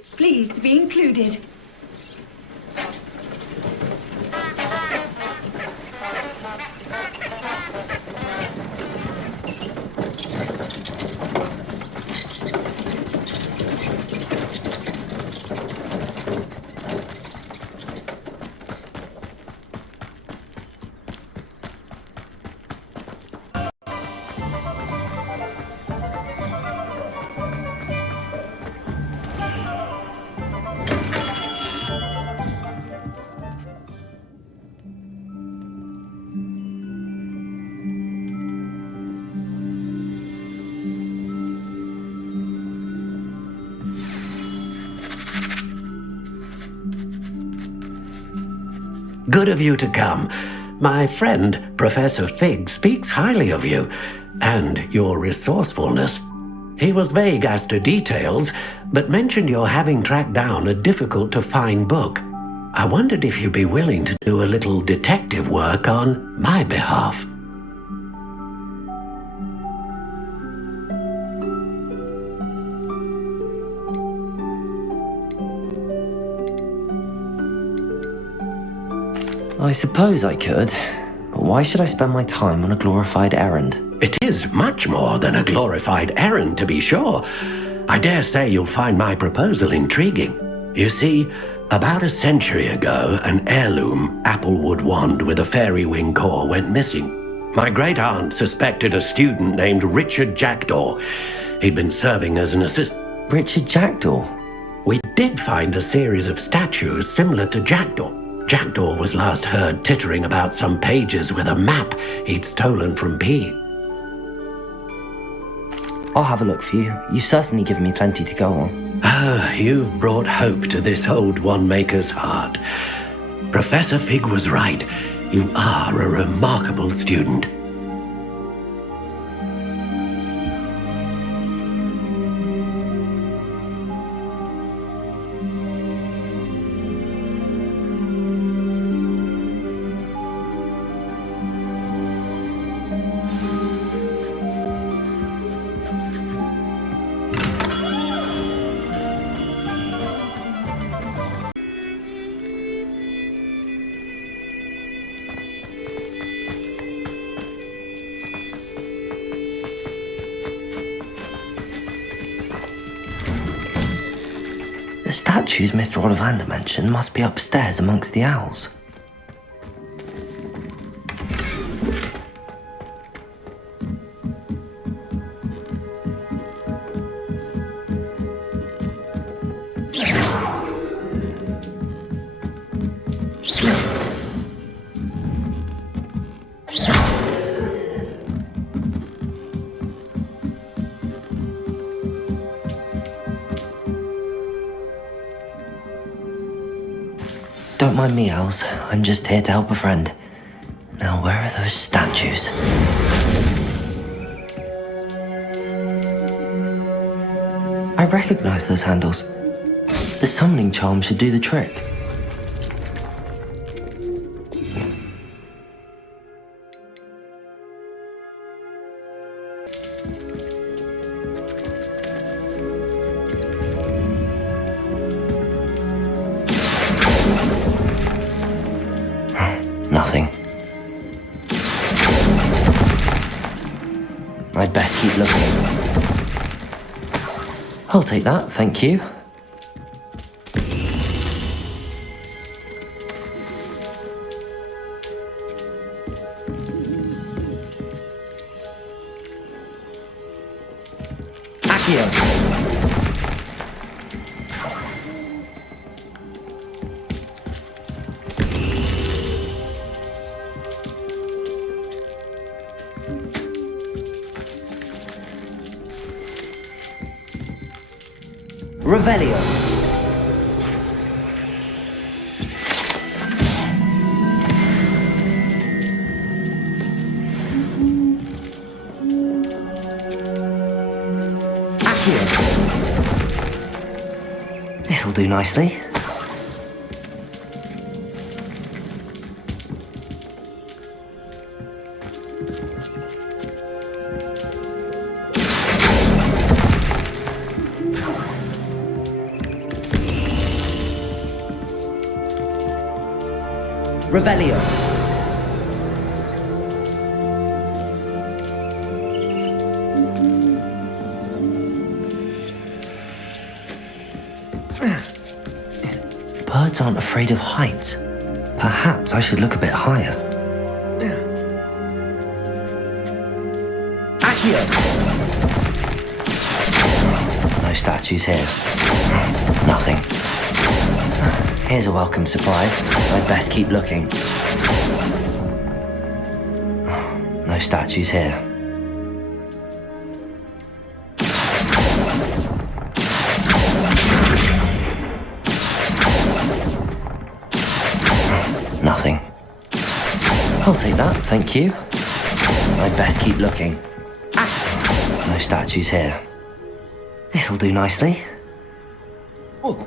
Most pleased to be included. Good of you to come. My friend, Professor Fig, speaks highly of you, and your resourcefulness. He was vague as to details, but mentioned your having tracked down a difficult-to-find book. I wondered if you'd be willing to do a little detective work on my behalf. I suppose I could, but why should I spend my time on a glorified errand? It is much more than a glorified errand, to be sure. I dare say you'll find my proposal intriguing. You see, about a century ago, an heirloom applewood wand with a fairy wing core went missing. My great-aunt suspected a student named Richard Jackdaw. He'd been serving as an assistant. Richard Jackdaw? We did find a series of statues similar to Jackdaw. Jackdaw was last heard tittering about some pages with a map he'd stolen from P. I'll have a look for you. You've certainly given me plenty to go on. Ah, you've brought hope to this old one-maker's heart. Professor Fig was right. You are a remarkable student. The statues Mr. Ollivander mentioned must be upstairs amongst the owls. Don't mind me, owls. I'm just here to help a friend. Now, where are those statues? I recognize those handles. The summoning charm should do the trick. Nothing. I'd best keep looking. I'll take that, thank you. Accio. Revelio. Accio. This'll do nicely. Revelio. Birds aren't afraid of heights. Perhaps I should look a bit higher. Accio! No statues here. Nothing. Here's a welcome surprise. I'd best keep looking. No statues here. Nothing. I'll take that, thank you. I'd best keep looking. No statues here. This'll do nicely. Oh.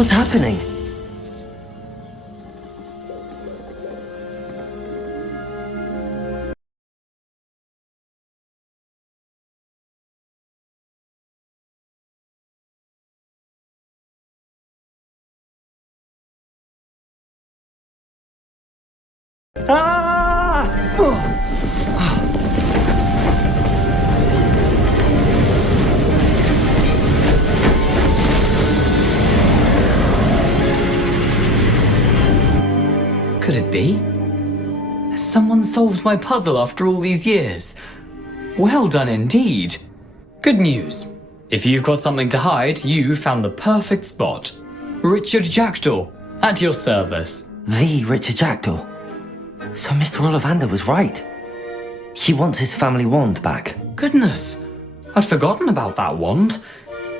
What's happening? Ah! Could it be? Has someone solved my puzzle after all these years? Well done indeed. Good news. If you've got something to hide, you found the perfect spot. Richard Jackdaw, at your service. The Richard Jackdaw. So Mr. Ollivander was right. He wants his family wand back. Goodness, I'd forgotten about that wand.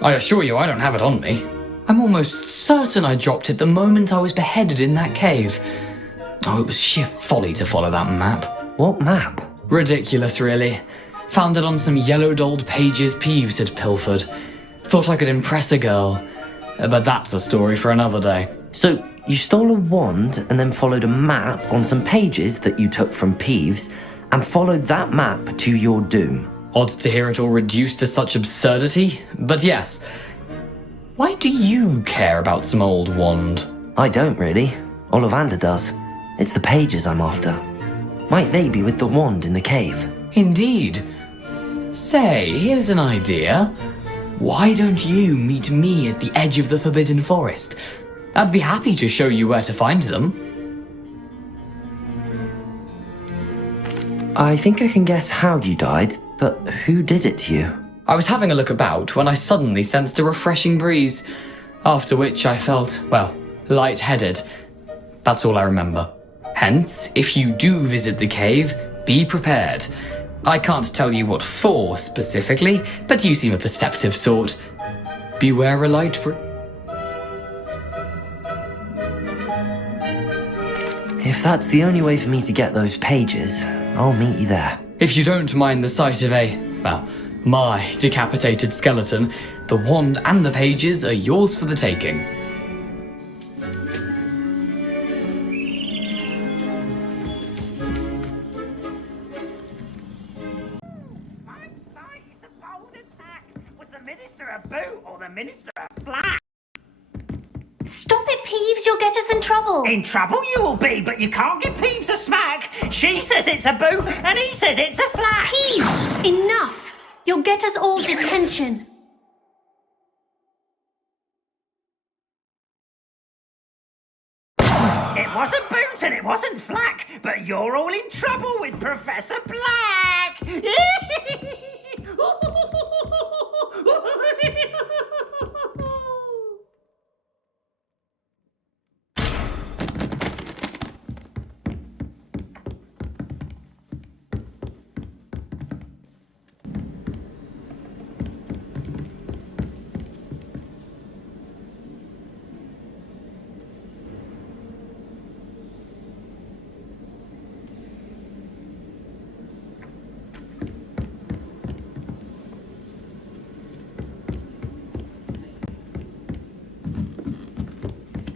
I assure you I don't have it on me. I'm almost certain I dropped it the moment I was beheaded in that cave. Oh, it was sheer folly to follow that map. What map? Ridiculous, really. Found it on some yellowed old pages Peeves had pilfered. Thought I could impress a girl. But that's a story for another day. So, you stole a wand and then followed a map on some pages that you took from Peeves and followed that map to your doom. Odd to hear it all reduced to such absurdity, but yes. Why do you care about some old wand? I don't really. Ollivander does. It's the pages I'm after. Might they be with the wand in the cave? Indeed. Say, here's an idea. Why don't you meet me at the edge of the Forbidden Forest? I'd be happy to show you where to find them. I think I can guess how you died, but who did it to you? I was having a look about when I suddenly sensed a refreshing breeze, after which I felt, well, lightheaded. That's all I remember. Hence, if you do visit the cave, be prepared. I can't tell you what for specifically, but you seem a perceptive sort. Beware a light If that's the only way for me to get those pages, I'll meet you there. If you don't mind the sight of my decapitated skeleton, the wand and the pages are yours for the taking. Stop it, Peeves, you'll get us in trouble. In trouble you will be, but you can't give Peeves a smack. She says it's a boo, and he says it's a flat. Peeves, enough. You'll get us all detention. It wasn't boot and it wasn't flack, but you're all in trouble with Professor Black.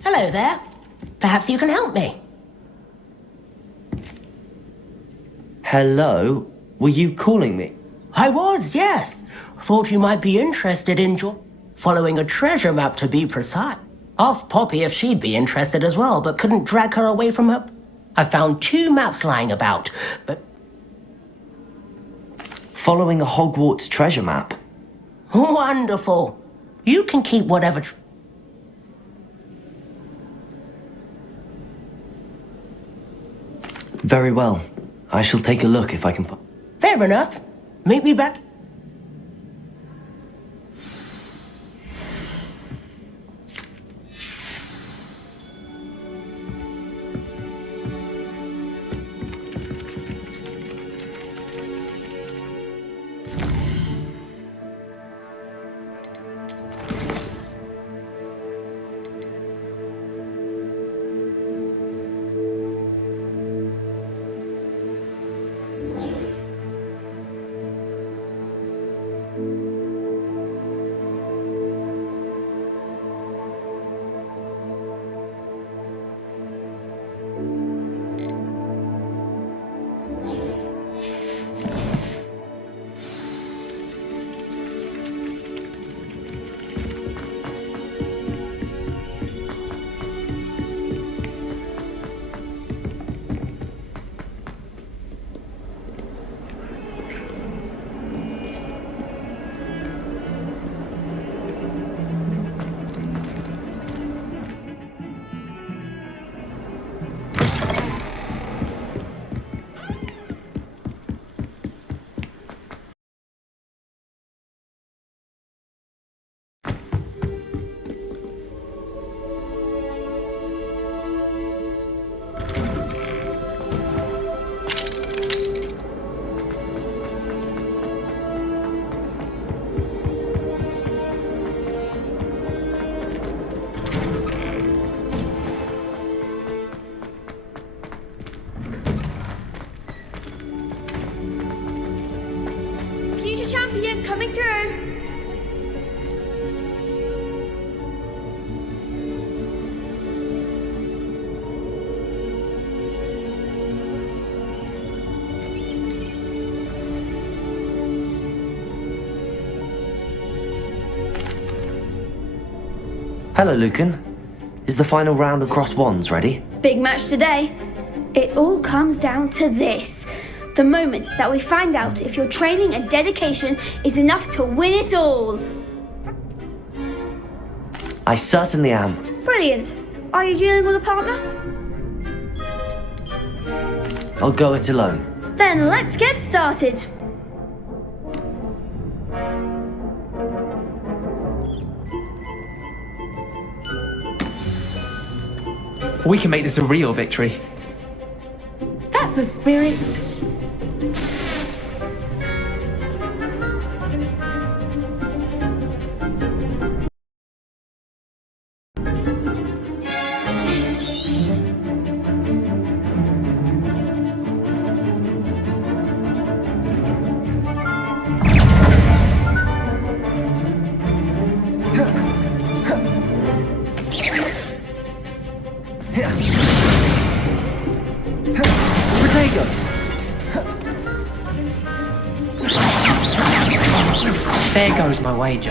Hello there. Perhaps you can help me. Hello? Were you calling me? I was, yes. Thought you might be interested in following a treasure map, to be precise. Asked Poppy if she'd be interested as well, but couldn't drag her away from her. I found 2 maps lying about, but... Following a Hogwarts treasure map? Wonderful. You can keep whatever... Very well. I shall take a look if I can find... Fair enough. Meet me back... Champion coming through. Hello, Lucan. Is the final round of Cross Wands ready? Big match today. It all comes down to this. The moment that we find out if your training and dedication is enough to win it all. I certainly am. Brilliant. Are you dealing with a partner? I'll go it alone. Then let's get started. We can make this a real victory. That's the spirit. There goes my wager.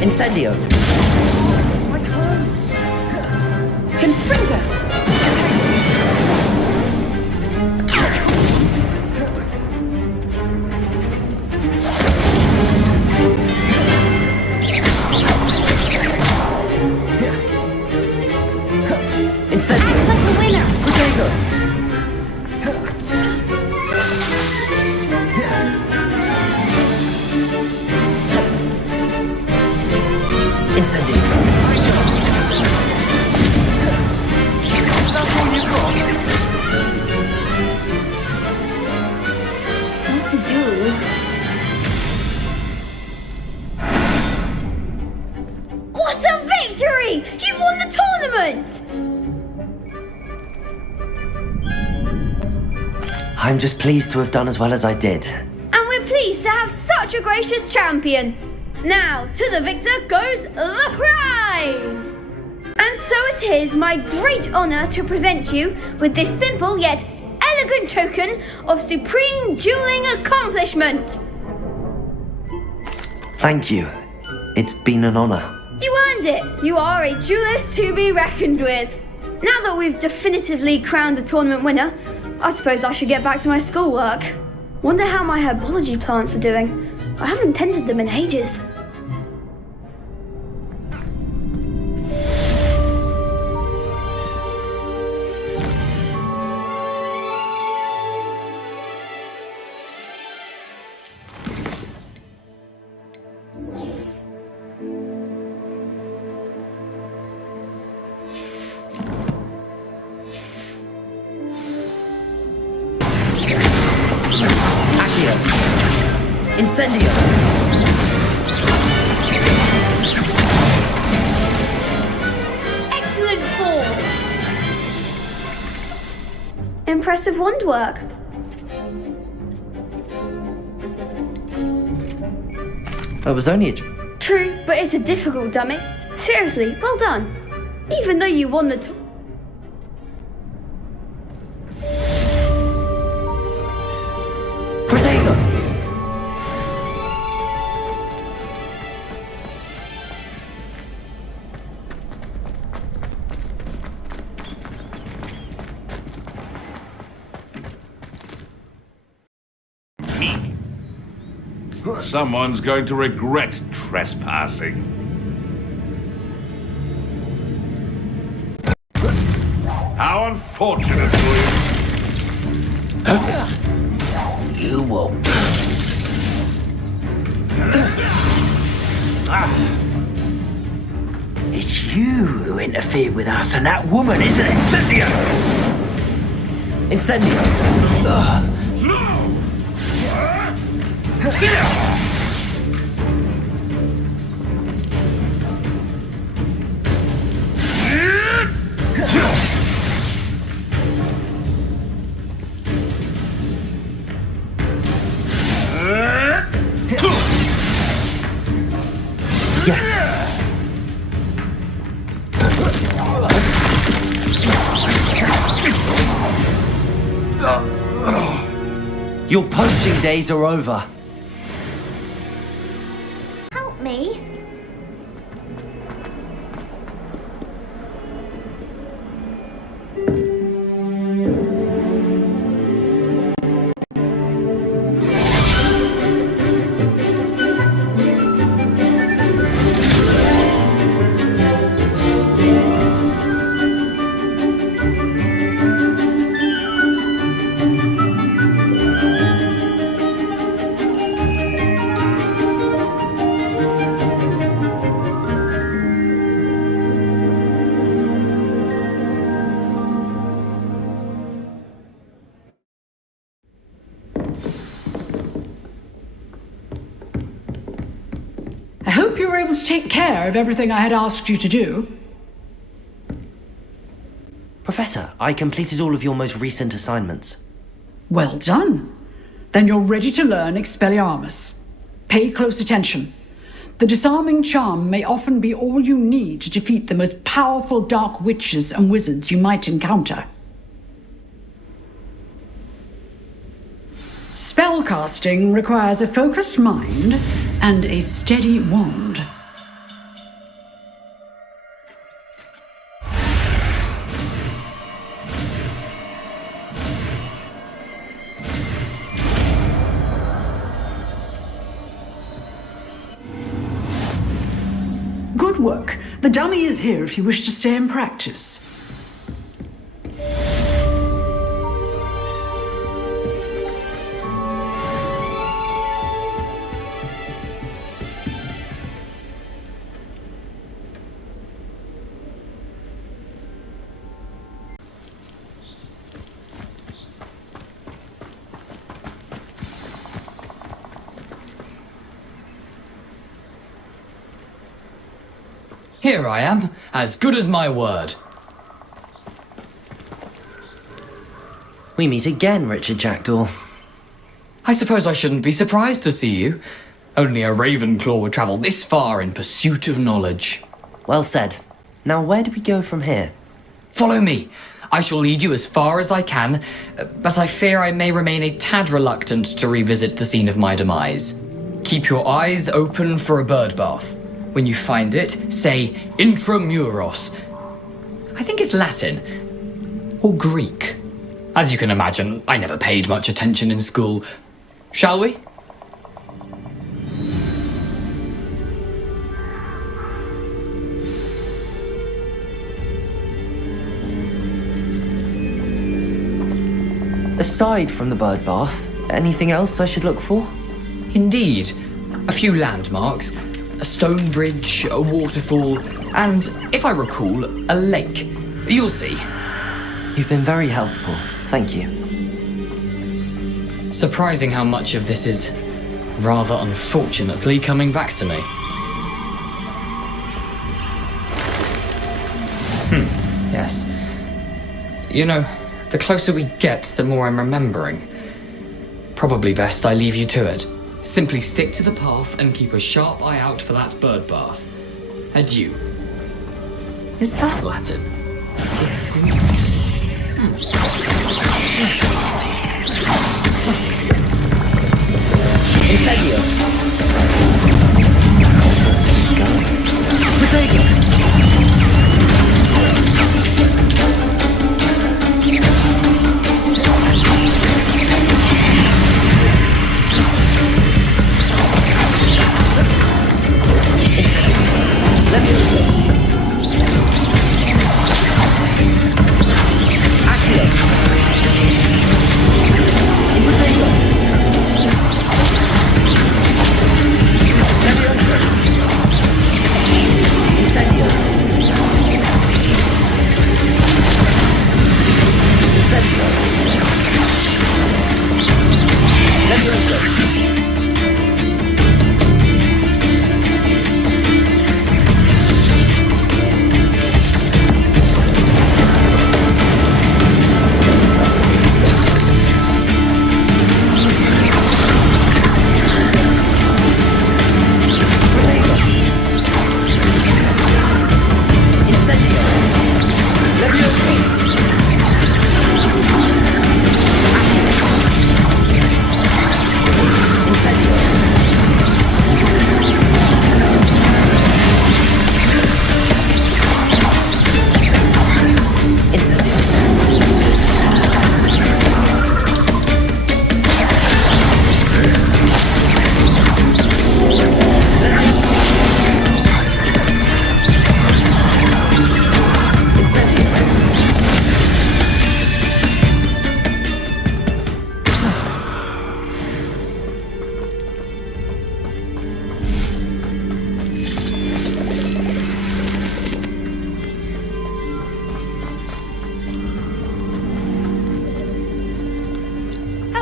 Incendio! My clothes! Confringo! Incendio! Act like a winner. Protego! Incendio! I'm just pleased to have done as well as I did. And we're pleased to have such a gracious champion. Now, to the victor goes the prize! And so it is my great honour to present you with this simple yet elegant token of supreme dueling accomplishment. Thank you. It's been an honour. You earned it. You are a duelist to be reckoned with. Now that we've definitively crowned the tournament winner, I suppose I should get back to my schoolwork. Wonder how my herbology plants are doing. I haven't tended them in ages. Incendio! Excellent form! Impressive wand work. It was only a... True, but it's a difficult dummy. Seriously, well done. Even though you won the Protego! Someone's going to regret trespassing. How unfortunate for you. You will. It's you who interfered with us and that woman, isn't it, Cynthia? Incendio! Your poaching days are over. Help me. I hope you were able to take care of everything I had asked you to do. Professor, I completed all of your most recent assignments. Well done. Then you're ready to learn Expelliarmus. Pay close attention. The disarming charm may often be all you need to defeat the most powerful dark witches and wizards you might encounter. Spellcasting requires a focused mind and a steady wand. Good work. The dummy is here if you wish to stay and practice. Here I am, as good as my word. We meet again, Richard Jackdaw. I suppose I shouldn't be surprised to see you. Only a Ravenclaw would travel this far in pursuit of knowledge. Well said. Now where do we go from here? Follow me. I shall lead you as far as I can, but I fear I may remain a tad reluctant to revisit the scene of my demise. Keep your eyes open for a bird bath. When you find it, say intramuros. I think it's Latin. Or Greek. As you can imagine, I never paid much attention in school. Shall we? Aside from the bird bath, anything else I should look for? Indeed. A few landmarks, a stone bridge, a waterfall, and, if I recall, a lake. You'll see. You've been very helpful. Thank you. Surprising how much of this is, rather unfortunately, coming back to me. Yes. You know, the closer we get, the more I'm remembering. Probably best I leave you to it. Simply stick to the path and keep a sharp eye out for that bird bath. Adieu. Is that Latin? Incendio!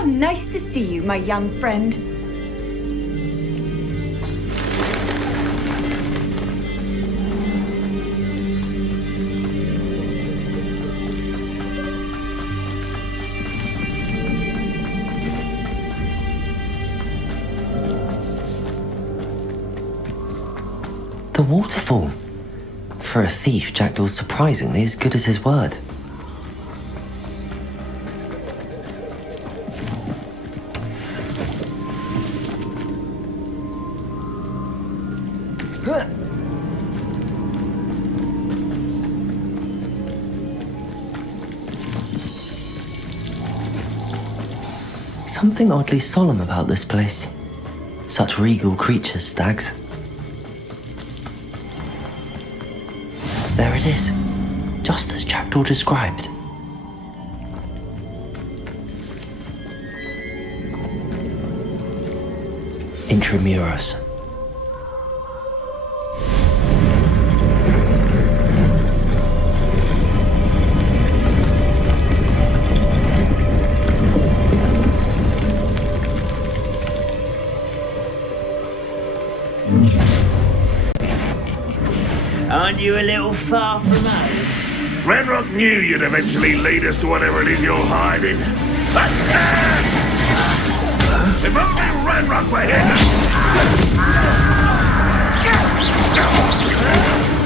Nice to see you, my young friend. The waterfall. For a thief, Jackdaw's surprisingly as good as his word. Something oddly solemn about this place. Such regal creatures, stags. There it is, just as Jackdaw described. Intramuros. Aren't you a little far from home? Renrock knew you'd eventually lead us to whatever it is you're hiding. If only Ranrock were here!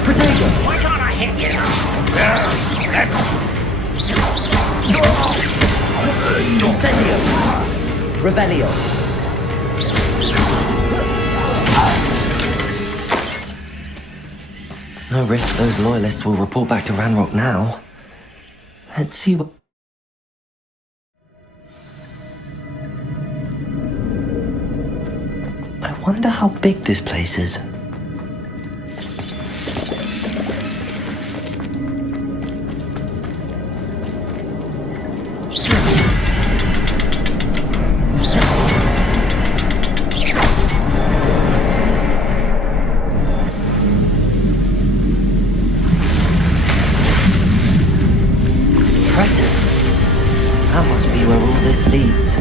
Potato! Why can't I hit you? Incendio! Revelio! No risk those loyalists will report back to Ranrock now. Let's see what... I wonder how big this place is. Impressive. That must be where all this leads.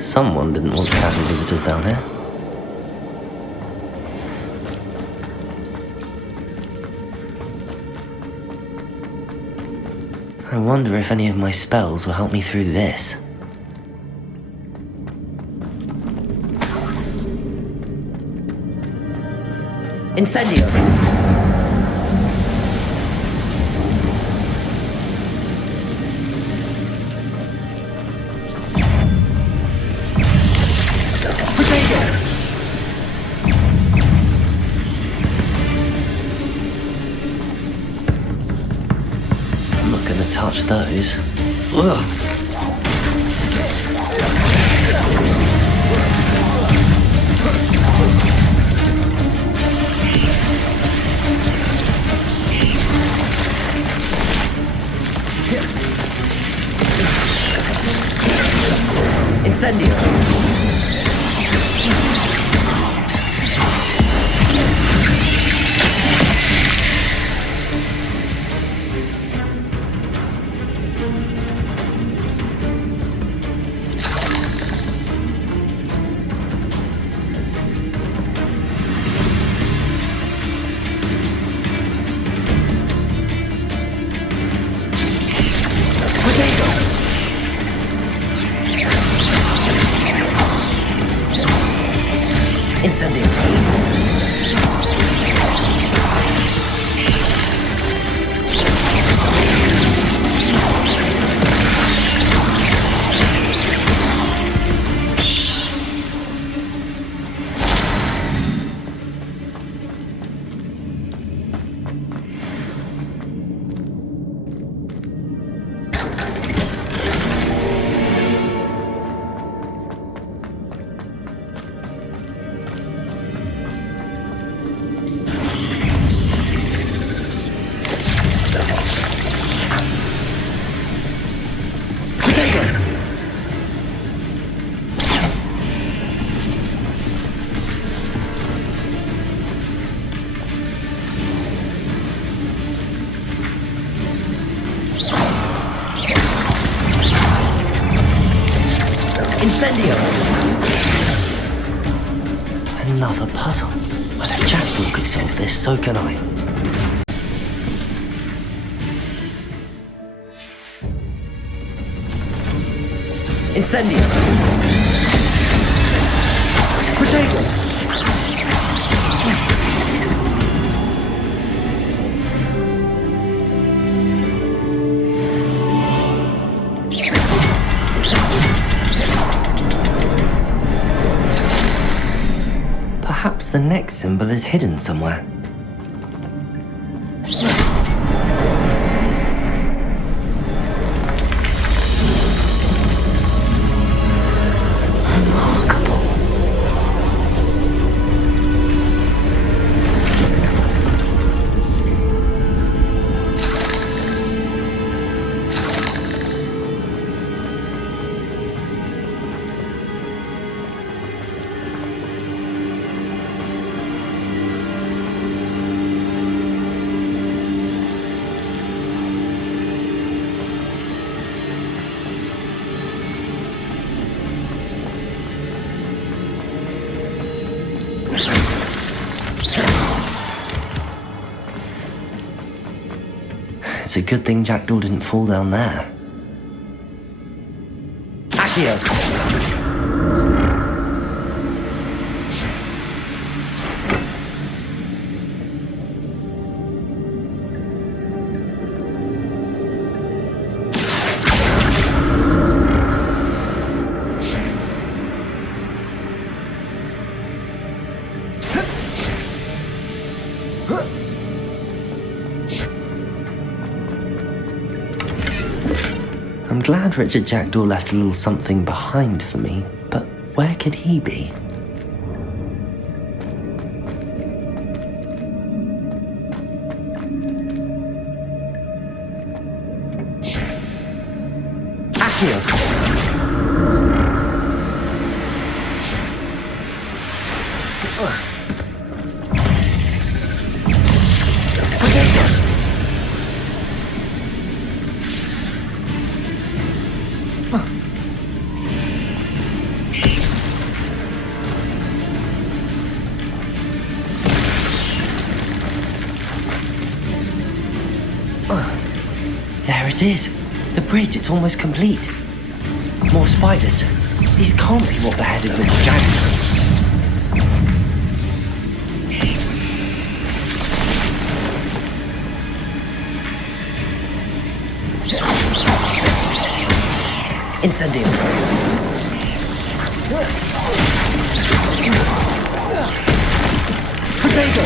Someone didn't want casual visitors down here. I wonder if any of my spells will help me through this. Incendio! I'm not gonna touch those. Ugh. Incendio! Incendio! Incendio! Another puzzle. Well, if Jackal could solve this, so can I. Incendio! Potato! Perhaps the next symbol is hidden somewhere. It's a good thing Jackdaw didn't fall down there. Accio! I'm glad Richard Jackdaw left a little something behind for me, but where could he be? Accio! There it is. The bridge, it's almost complete. More spiders. These can't be what the headed Richard Jackdaw. Incendio. Potato.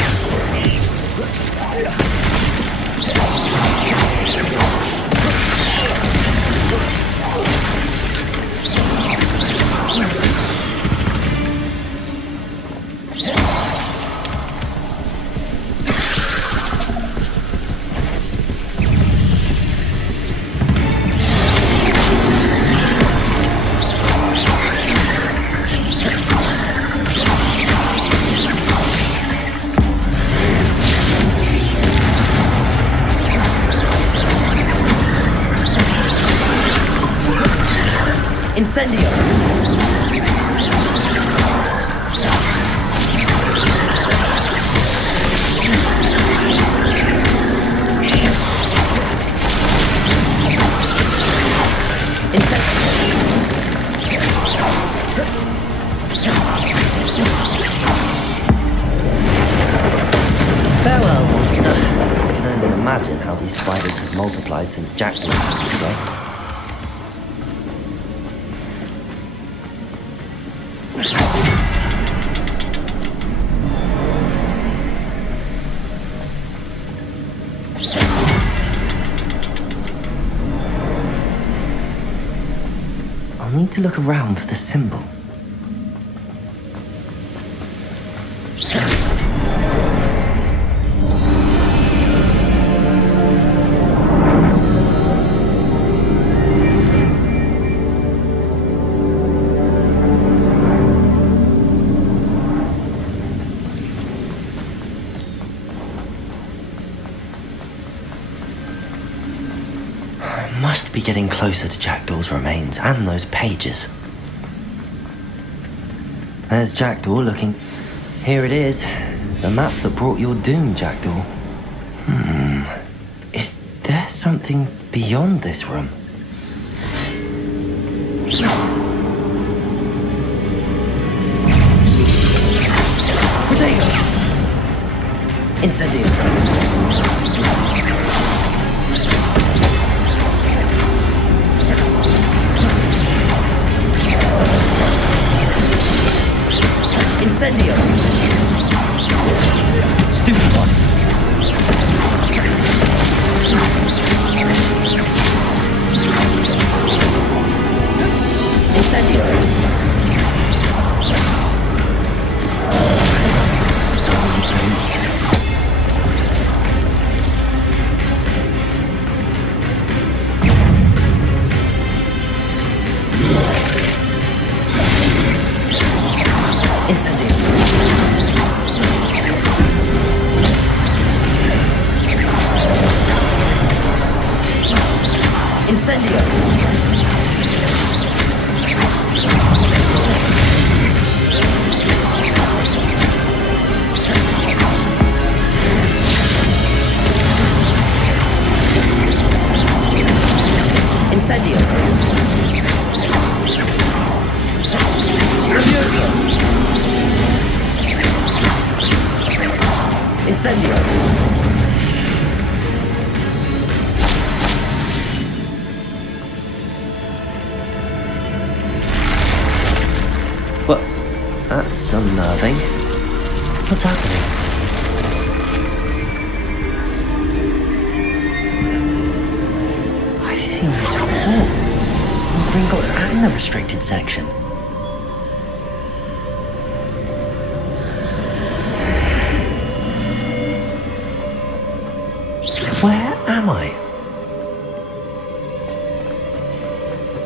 Incendio! Farewell, monster. I can only imagine how these spiders have multiplied since Jackdaw passed away. I'll need to look around for the symbol. Must be getting closer to Jackdaw's remains and those pages. There's Jackdaw looking. Here it is. The map that brought your doom, Jackdaw. Is there something beyond this room? Potato! Incendio! Incendio! Stupid one! Incendio! So many codes. Incendio! Incendio! Well, that's unnerving. What's happening? I've seen this before. On Gringotts and the restricted section. Where am I?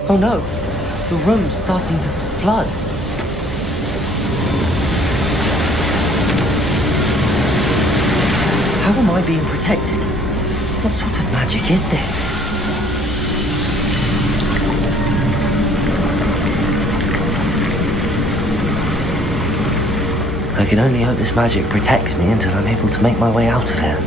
Oh no, the room's starting to flood. How am I being protected? What sort of magic is this? I can only hope this magic protects me until I'm able to make my way out of here.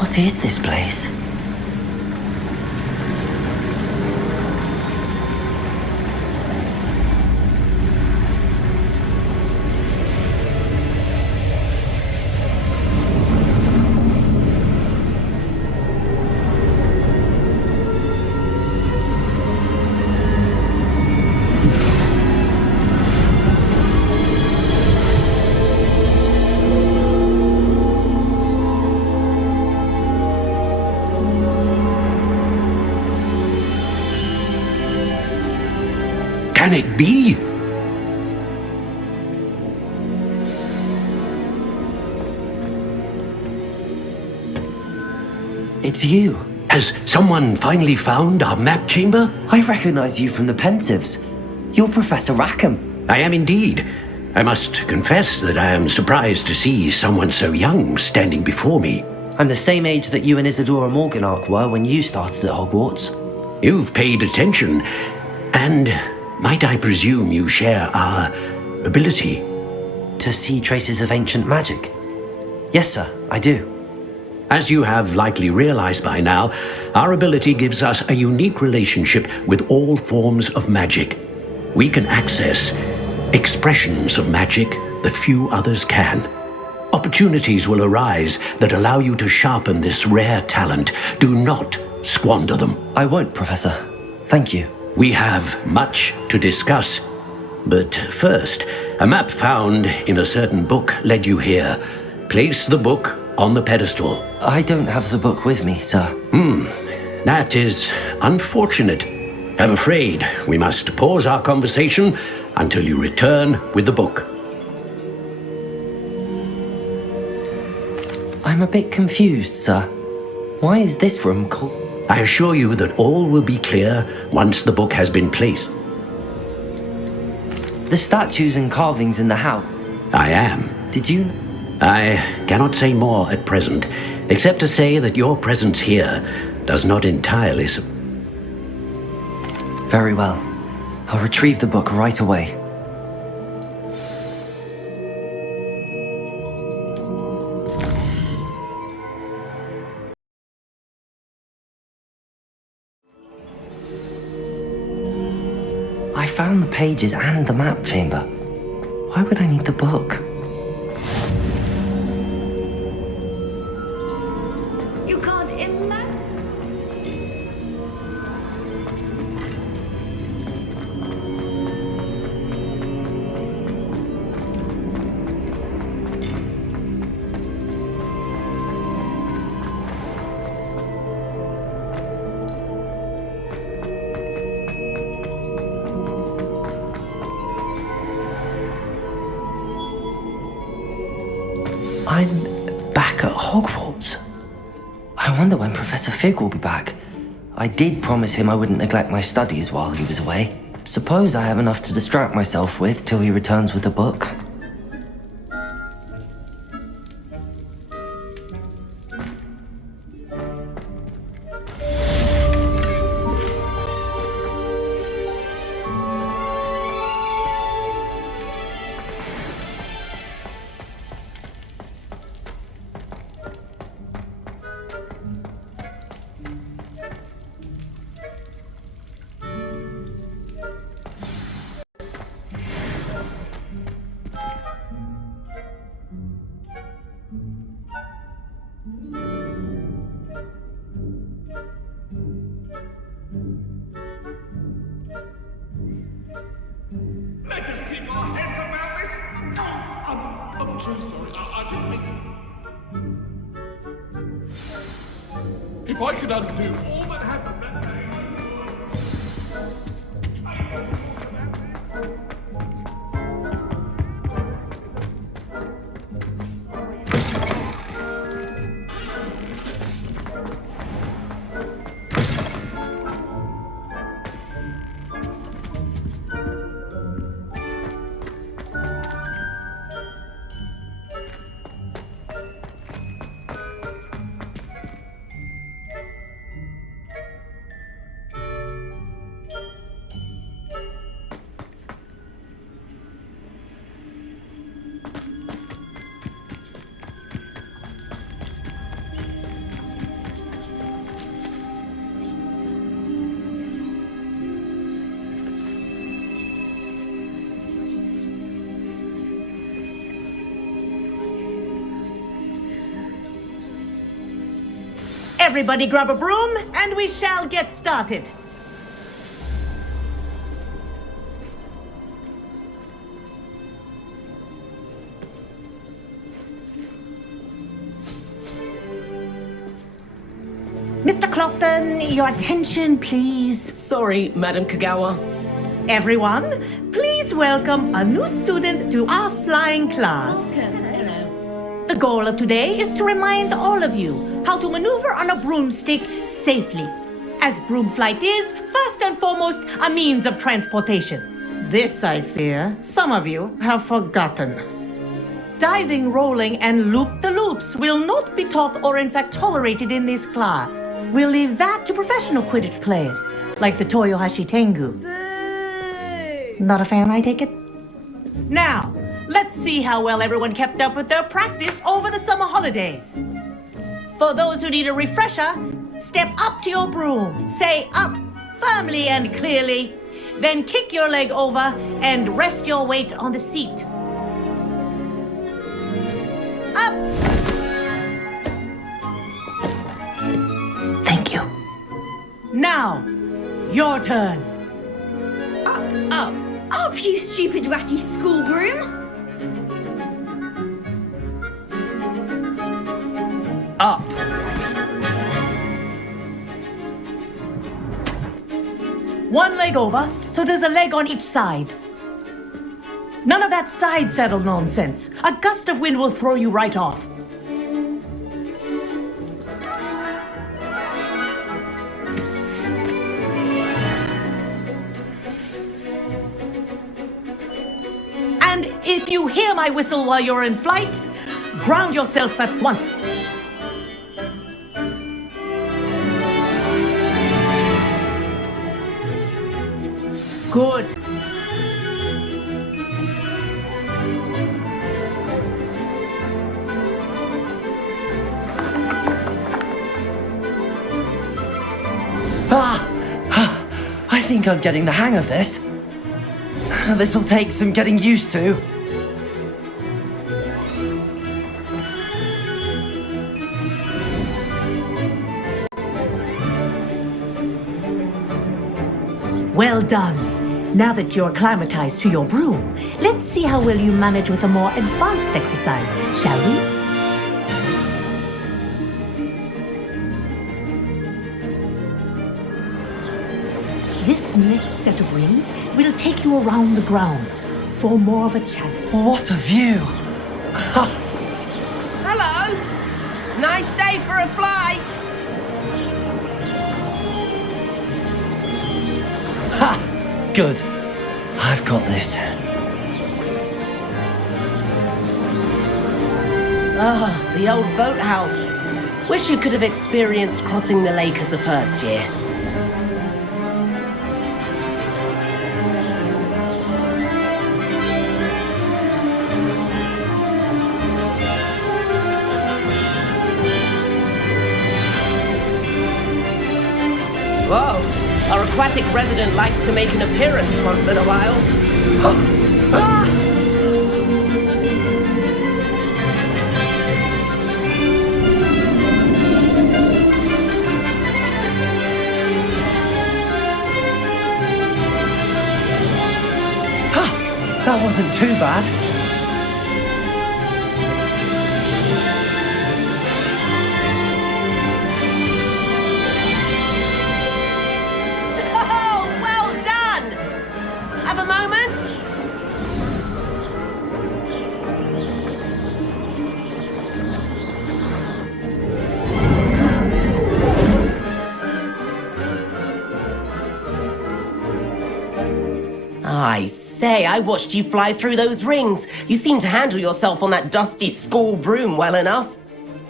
What is this place? Can it be? It's you. Has someone finally found our map chamber? I recognize you from the Pensives. You're Professor Rackham. I am indeed. I must confess that I am surprised to see someone so young standing before me. I'm the same age that you and Isadora Morganark were when you started at Hogwarts. You've paid attention, and might I presume you share our ability? To see traces of ancient magic? Yes, sir, I do. As you have likely realized by now, our ability gives us a unique relationship with all forms of magic. We can access expressions of magic that few others can. Opportunities will arise that allow you to sharpen this rare talent. Do not squander them. I won't, Professor. Thank you. We have much to discuss. But first, a map found in a certain book led you here. Place the book on the pedestal. I don't have the book with me, sir. That is unfortunate. I'm afraid we must pause our conversation until you return with the book. I'm a bit confused, sir. Why is this room called... I assure you that all will be clear once the book has been placed. The statues and carvings in the house. I am. Did you... I cannot say more at present, except to say that your presence here does not entirely... Very well. I'll retrieve the book right away. I found the pages and the map chamber. Why would I need the book? You can't imagine. I'm back at Hogwarts. I wonder when Professor Fig will be back. I did promise him I wouldn't neglect my studies while he was away. Suppose I have enough to distract myself with till he returns with the book. If I could undo all that happened. Everybody grab a broom, and we shall get started. Mr. Clockton, your attention, please. Sorry, Madam Kagawa. Everyone, please welcome a new student to our flying class. The goal of today is to remind all of you how to maneuver on a broomstick safely, as broom flight is, first and foremost, a means of transportation. This, I fear, some of you have forgotten. Diving, rolling, and loop-the-loops will not be taught or in fact tolerated in this class. We'll leave that to professional Quidditch players, like the Toyohashi Tengu. Boo! Not a fan, I take it? Now, let's see how well everyone kept up with their practice over the summer holidays. For those who need a refresher, step up to your broom, say up firmly and clearly, then kick your leg over and rest your weight on the seat. Up! Thank you. Now, your turn. Up, you stupid ratty schoolgroom! Up. One leg over, so there's a leg on each side. None of that side saddle nonsense. A gust of wind will throw you right off. And if you hear my whistle while you're in flight, ground yourself at once. Good. I think I'm getting the hang of this. This'll take some getting used to. Well done. Now that you're acclimatized to your broom, let's see how well you manage with a more advanced exercise, shall we? This next set of rings will take you around the grounds for more of a challenge. What a view! Hello! Nice day for a flight! Ha! Good. I've got this. Ah, the old boathouse. Wish you could have experienced crossing the lake as a first year. Whoa, our aquatic resident likes to make an appearance once in a while. That wasn't too bad. I say, I watched you fly through those rings. You seem to handle yourself on that dusty school broom well enough.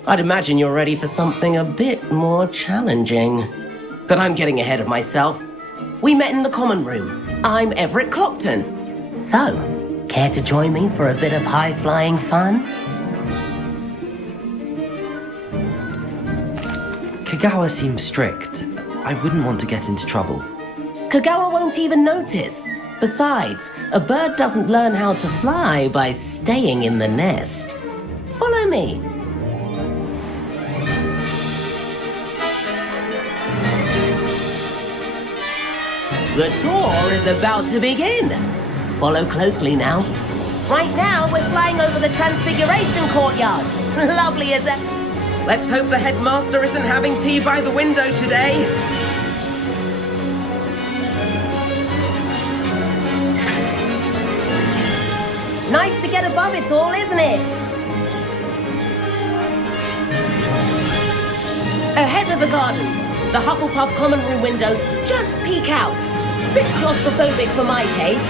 I'd imagine you're ready for something a bit more challenging. But I'm getting ahead of myself. We met in the common room. I'm Everett Clopton. So, care to join me for a bit of high-flying fun? Kagawa seems strict. I wouldn't want to get into trouble. Kagawa won't even notice. Besides, a bird doesn't learn how to fly by staying in the nest. Follow me. The tour is about to begin. Follow closely now. Right now, we're flying over the Transfiguration Courtyard. Lovely, is it? Let's hope the headmaster isn't having tea by the window today. Nice to get above it all, isn't it? Ahead of the gardens, the Hufflepuff common room windows just peek out. Bit claustrophobic for my taste.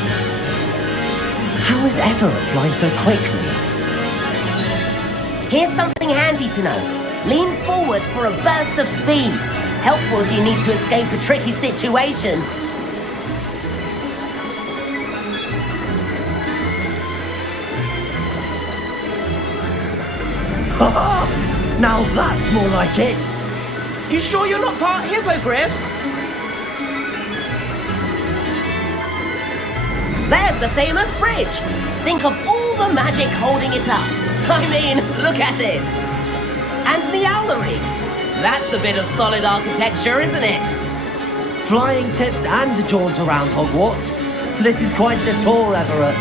How is Everett flying so quickly? Here's something handy to know. Lean forward for a burst of speed. Helpful if you need to escape a tricky situation. Now that's more like it! You sure you're not part hippogriff? There's the famous bridge. Think of all the magic holding it up. I mean, look at it. And the owlery. That's a bit of solid architecture, isn't it? Flying tips and a jaunt around Hogwarts. This is quite the tour, Everett.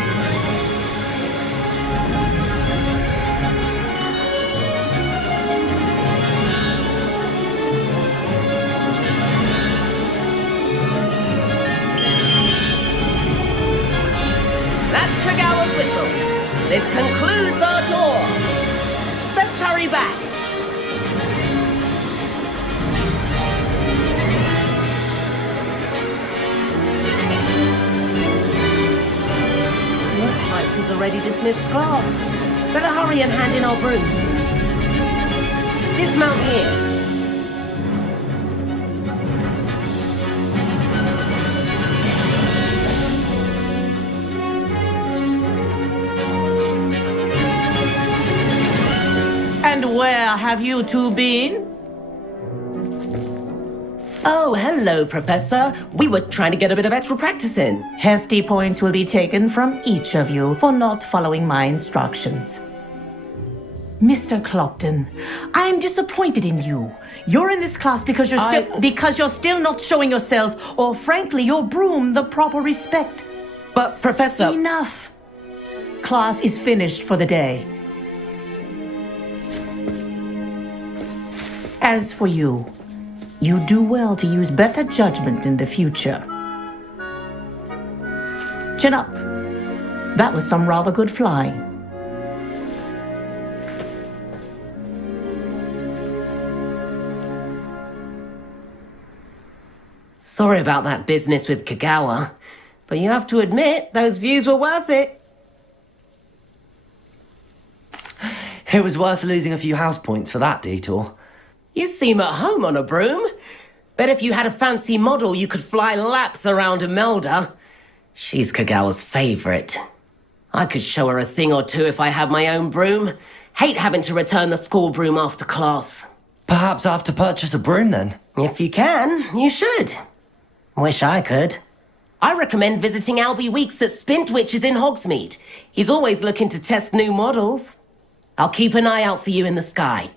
This concludes our tour. Best hurry back. Looks like we've already dismissed class. Better hurry and hand in our brooms. Dismount here. And where have you two been? Oh, hello, Professor. We were trying to get a bit of extra practice in. Hefty points will be taken from each of you for not following my instructions. Mr. Clopton, I'm disappointed in you. You're in this class because you're still not showing yourself, or frankly, your broom, the proper respect. But, Professor... Enough. Class is finished for the day. As for you, you do well to use better judgment in the future. Chin up. That was some rather good flying. Sorry about that business with Kagawa, but you have to admit, those views were worth it. It was worth losing a few house points for that detour. You seem at home on a broom. Bet if you had a fancy model, you could fly laps around Imelda. She's Kagawa's favorite. I could show her a thing or two if I had my own broom. Hate having to return the school broom after class. Perhaps I have to purchase a broom then? If you can, you should. Wish I could. I recommend visiting Albie Weeks at Spintwitches in Hogsmeade. He's always looking to test new models. I'll keep an eye out for you in the sky.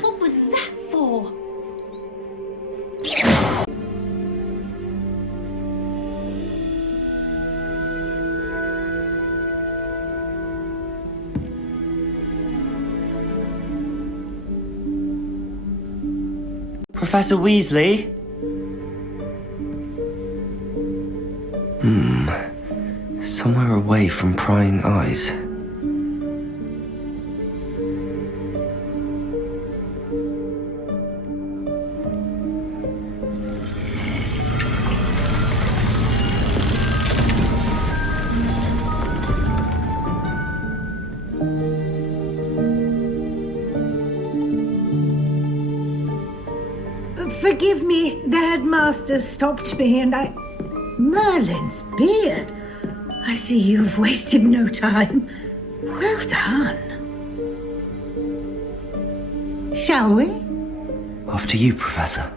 What was that for? Professor Weasley? Somewhere away from prying eyes. Forgive me, the headmaster stopped me and I... Merlin's beard. I see you've wasted no time. Well done. Shall we? After you, Professor.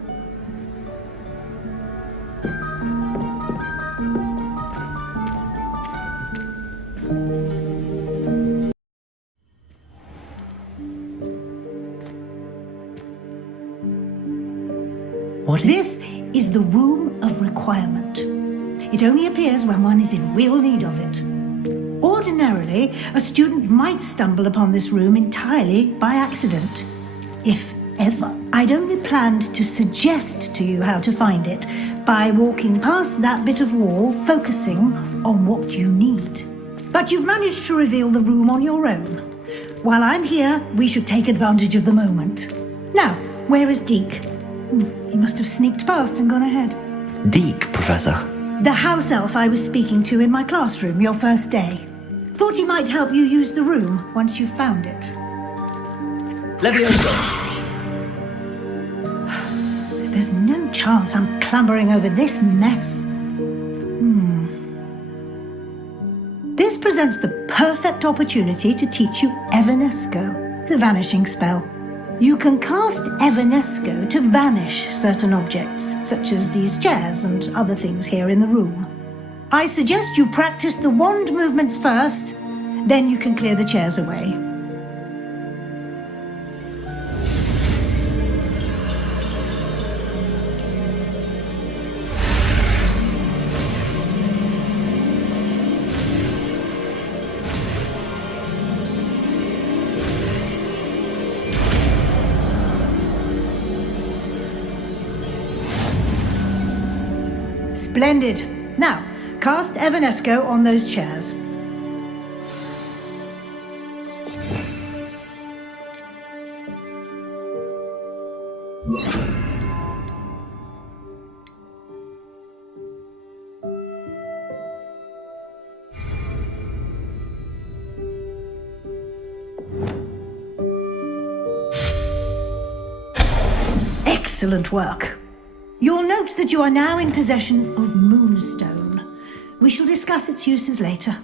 This is the Room of Requirement. It only appears when one is in real need of it. Ordinarily, a student might stumble upon this room entirely by accident, if ever. I'd only planned to suggest to you how to find it by walking past that bit of wall, focusing on what you need. But you've managed to reveal the room on your own. While I'm here, we should take advantage of the moment. Now, where is Deke? He must have sneaked past and gone ahead. Deke, Professor. The house elf I was speaking to in my classroom your first day. Thought he might help you use the room once you've found it. Leviosa! There's no chance I'm clambering over this mess. This presents the perfect opportunity to teach you Evanesco, the vanishing spell. You can cast Evanesco to vanish certain objects, such as these chairs and other things here in the room. I suggest you practice the wand movements first, then you can clear the chairs away. Splendid. Now, cast Evanesco on those chairs. Excellent work. You'll note that you are now in possession of Moonstone. We shall discuss its uses later.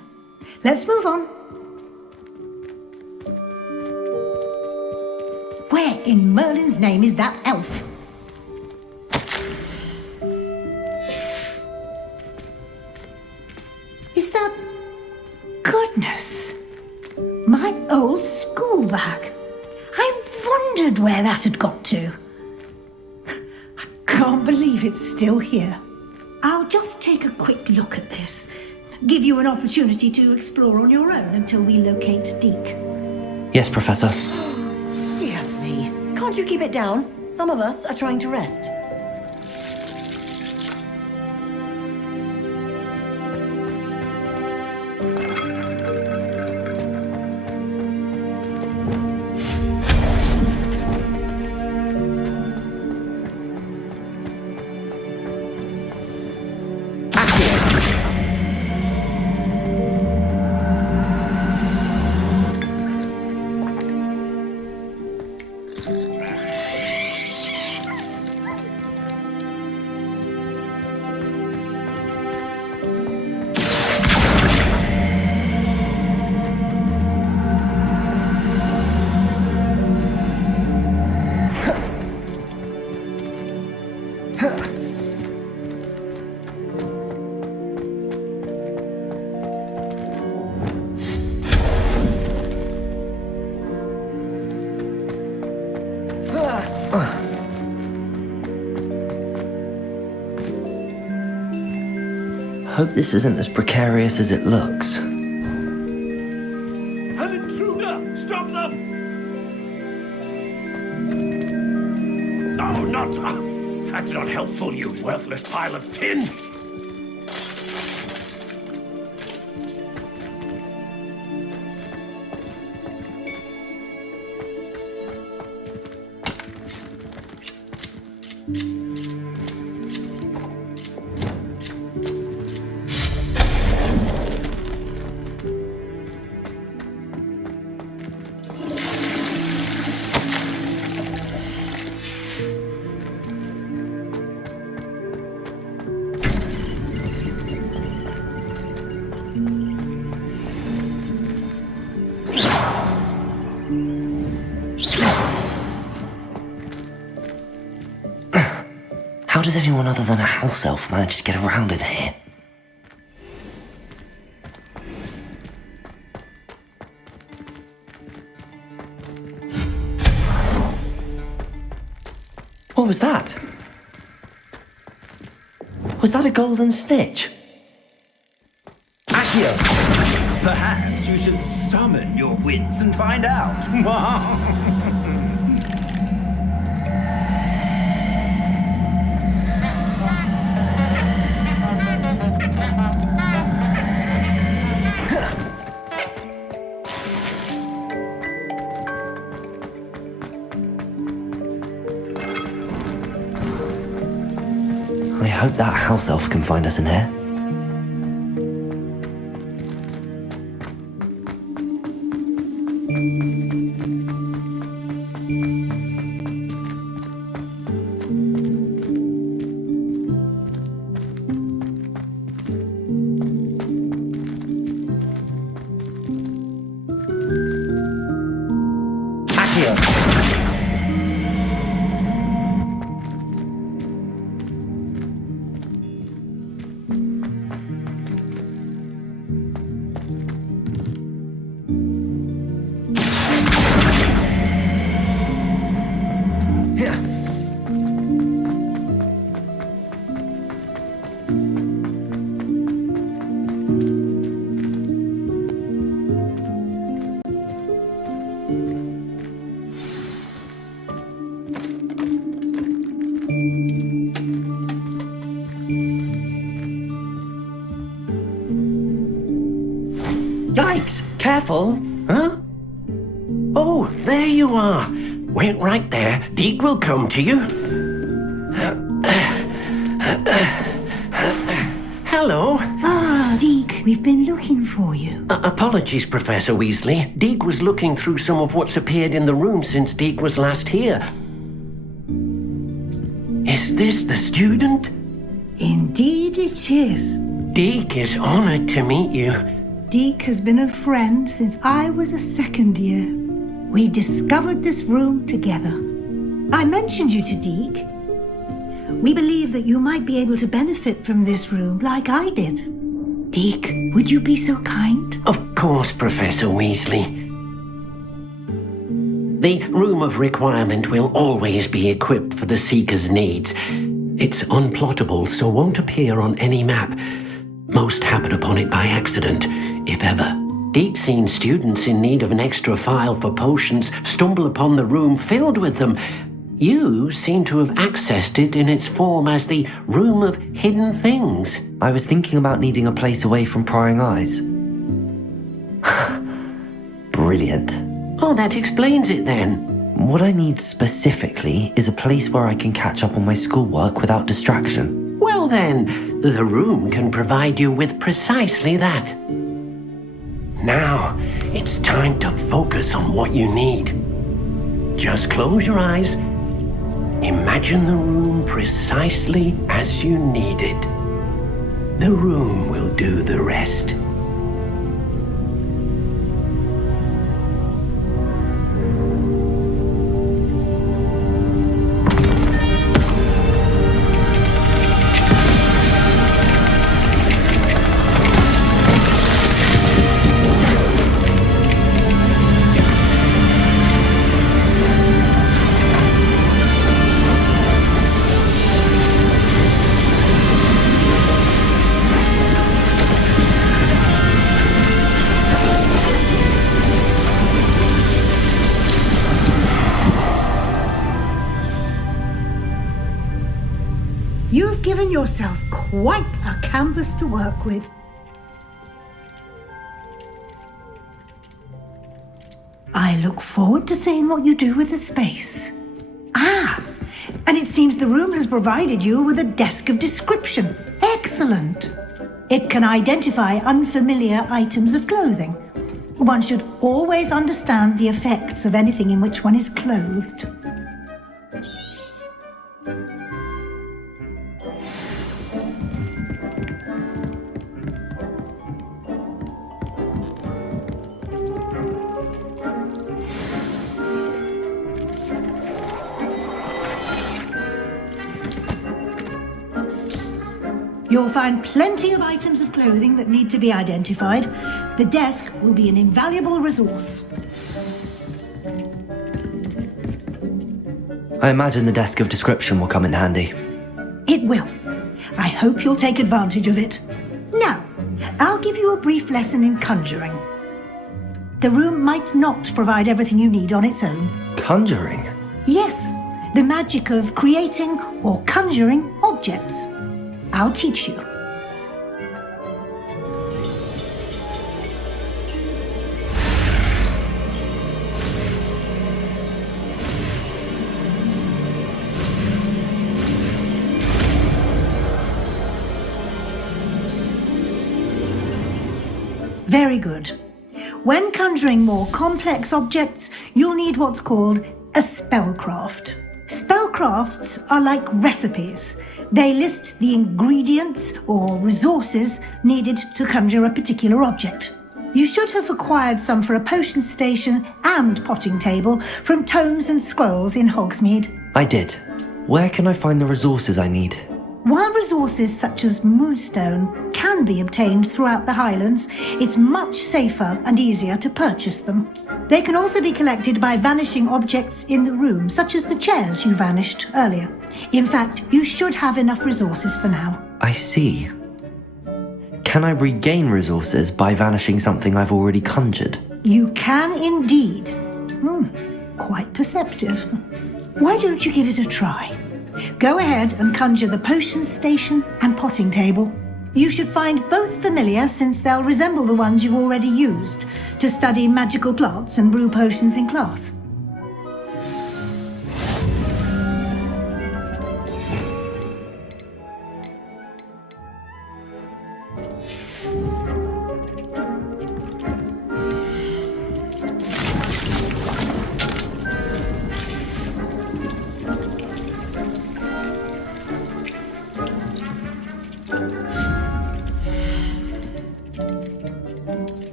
Let's move on. Where in Merlin's name is that elf? Is that... Goodness! My old school bag. I wondered where that had got to. Can't believe it's still here. I'll just take a quick look at this. Give you an opportunity to explore on your own until we locate Deke. Yes, Professor. Dear me. Can't you keep it down? Some of us are trying to rest. Hope this isn't as precarious as it looks. An intruder! Stop them! Oh, That's not helpful, you worthless pile of tin. How does anyone other than a house elf manage to get around in here? What was that? Was that a golden snitch? Accio! Perhaps you should summon your wits and find out. I hope that house elf can find us in here. Yikes! Careful! Huh? Oh, there you are! Wait right there. Deke will come to you. Hello. Ah, Deke, we've been looking for you. Apologies, Professor Weasley. Deke was looking through some of what's appeared in the room since Deke was last here. Is this the student? Indeed it is. Deke is honored to meet you. Deke has been a friend since I was a second year. We discovered this room together. I mentioned you to Deke. We believe that you might be able to benefit from this room like I did. Deke, would you be so kind? Of course, Professor Weasley. The Room of Requirement will always be equipped for the Seeker's needs. It's unplottable, so won't appear on any map. Most happen upon it by accident, if ever. Deep-seen students in need of an extra file for potions stumble upon the room filled with them. You seem to have accessed it in its form as the Room of Hidden Things. I was thinking about needing a place away from prying eyes. Brilliant. Oh, that explains it then. What I need specifically is a place where I can catch up on my schoolwork without distraction. Well then, the room can provide you with precisely that. Now, it's time to focus on what you need. Just close your eyes. Imagine the room precisely as you need it. The room will do the rest. given yourself quite a canvas to work with. I look forward to seeing what you do with the space. Ah, and it seems the room has provided you with a desk of description. Excellent. It can identify unfamiliar items of clothing. One should always understand the effects of anything in which one is clothed. You'll find plenty of items of clothing that need to be identified. The desk will be an invaluable resource. I imagine the desk of description will come in handy. It will. I hope you'll take advantage of it. Now, I'll give you a brief lesson in conjuring. The room might not provide everything you need on its own. Conjuring? Yes, the magic of creating or conjuring objects. I'll teach you. Very good. When conjuring more complex objects, you'll need what's called a spellcraft. Spellcrafts are like recipes. They list the ingredients or resources needed to conjure a particular object. You should have acquired some for a potion station and potting table from tomes and scrolls in Hogsmeade. I did. Where can I find the resources I need? While resources such as moonstone can be obtained throughout the Highlands, it's much safer and easier to purchase them. They can also be collected by vanishing objects in the room, such as the chairs you vanished earlier. In fact, you should have enough resources for now. I see. Can I regain resources by vanishing something I've already conjured? You can indeed. Quite perceptive. Why don't you give it a try? Go ahead and conjure the potion station and potting table. You should find both familiar, since they'll resemble the ones you've already used to study magical plants and brew potions in class.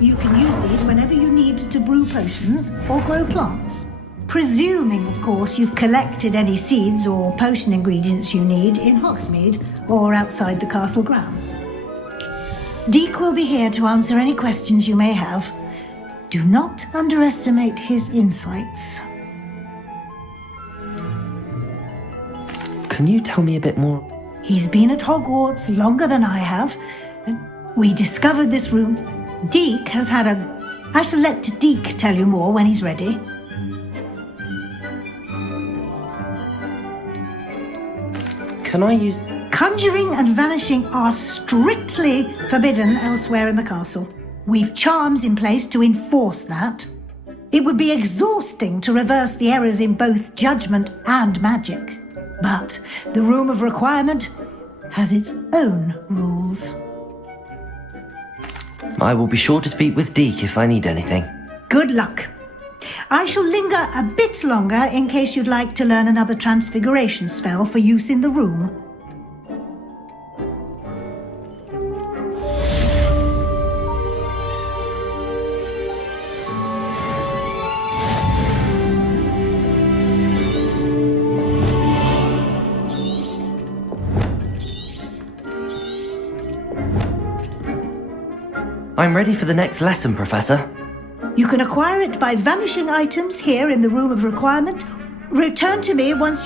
You can use these whenever you need to brew potions or grow plants. Presuming, of course, you've collected any seeds or potion ingredients you need in Hogsmeade or outside the castle grounds. Deke will be here to answer any questions you may have. Do not underestimate his insights. Can you tell me a bit more? He's been at Hogwarts longer than I have. We discovered this room. Deke has had I shall let Deke tell you more when he's ready. Can I use... Conjuring and vanishing are strictly forbidden elsewhere in the castle. We've charms in place to enforce that. It would be exhausting to reverse the errors in both judgment and magic. But the Room of Requirement has its own rules. I will be sure to speak with Deke if I need anything. Good luck. I shall linger a bit longer in case you'd like to learn another transfiguration spell for use in the room. I'm ready for the next lesson, Professor. You can acquire it by vanishing items here in the Room of Requirement. Return to me once...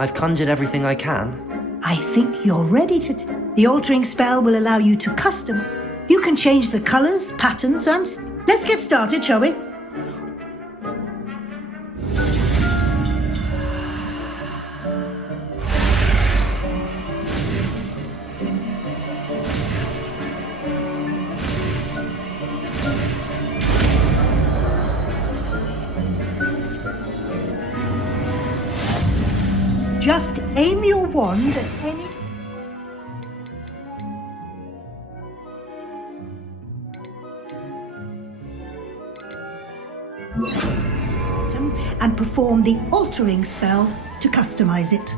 I've conjured everything I can. I think you're ready to... The altering spell will allow you to custom. You can change the colors, patterns, and... Let's get started, shall we? Just aim your wand at any... and perform the altering spell to customize it.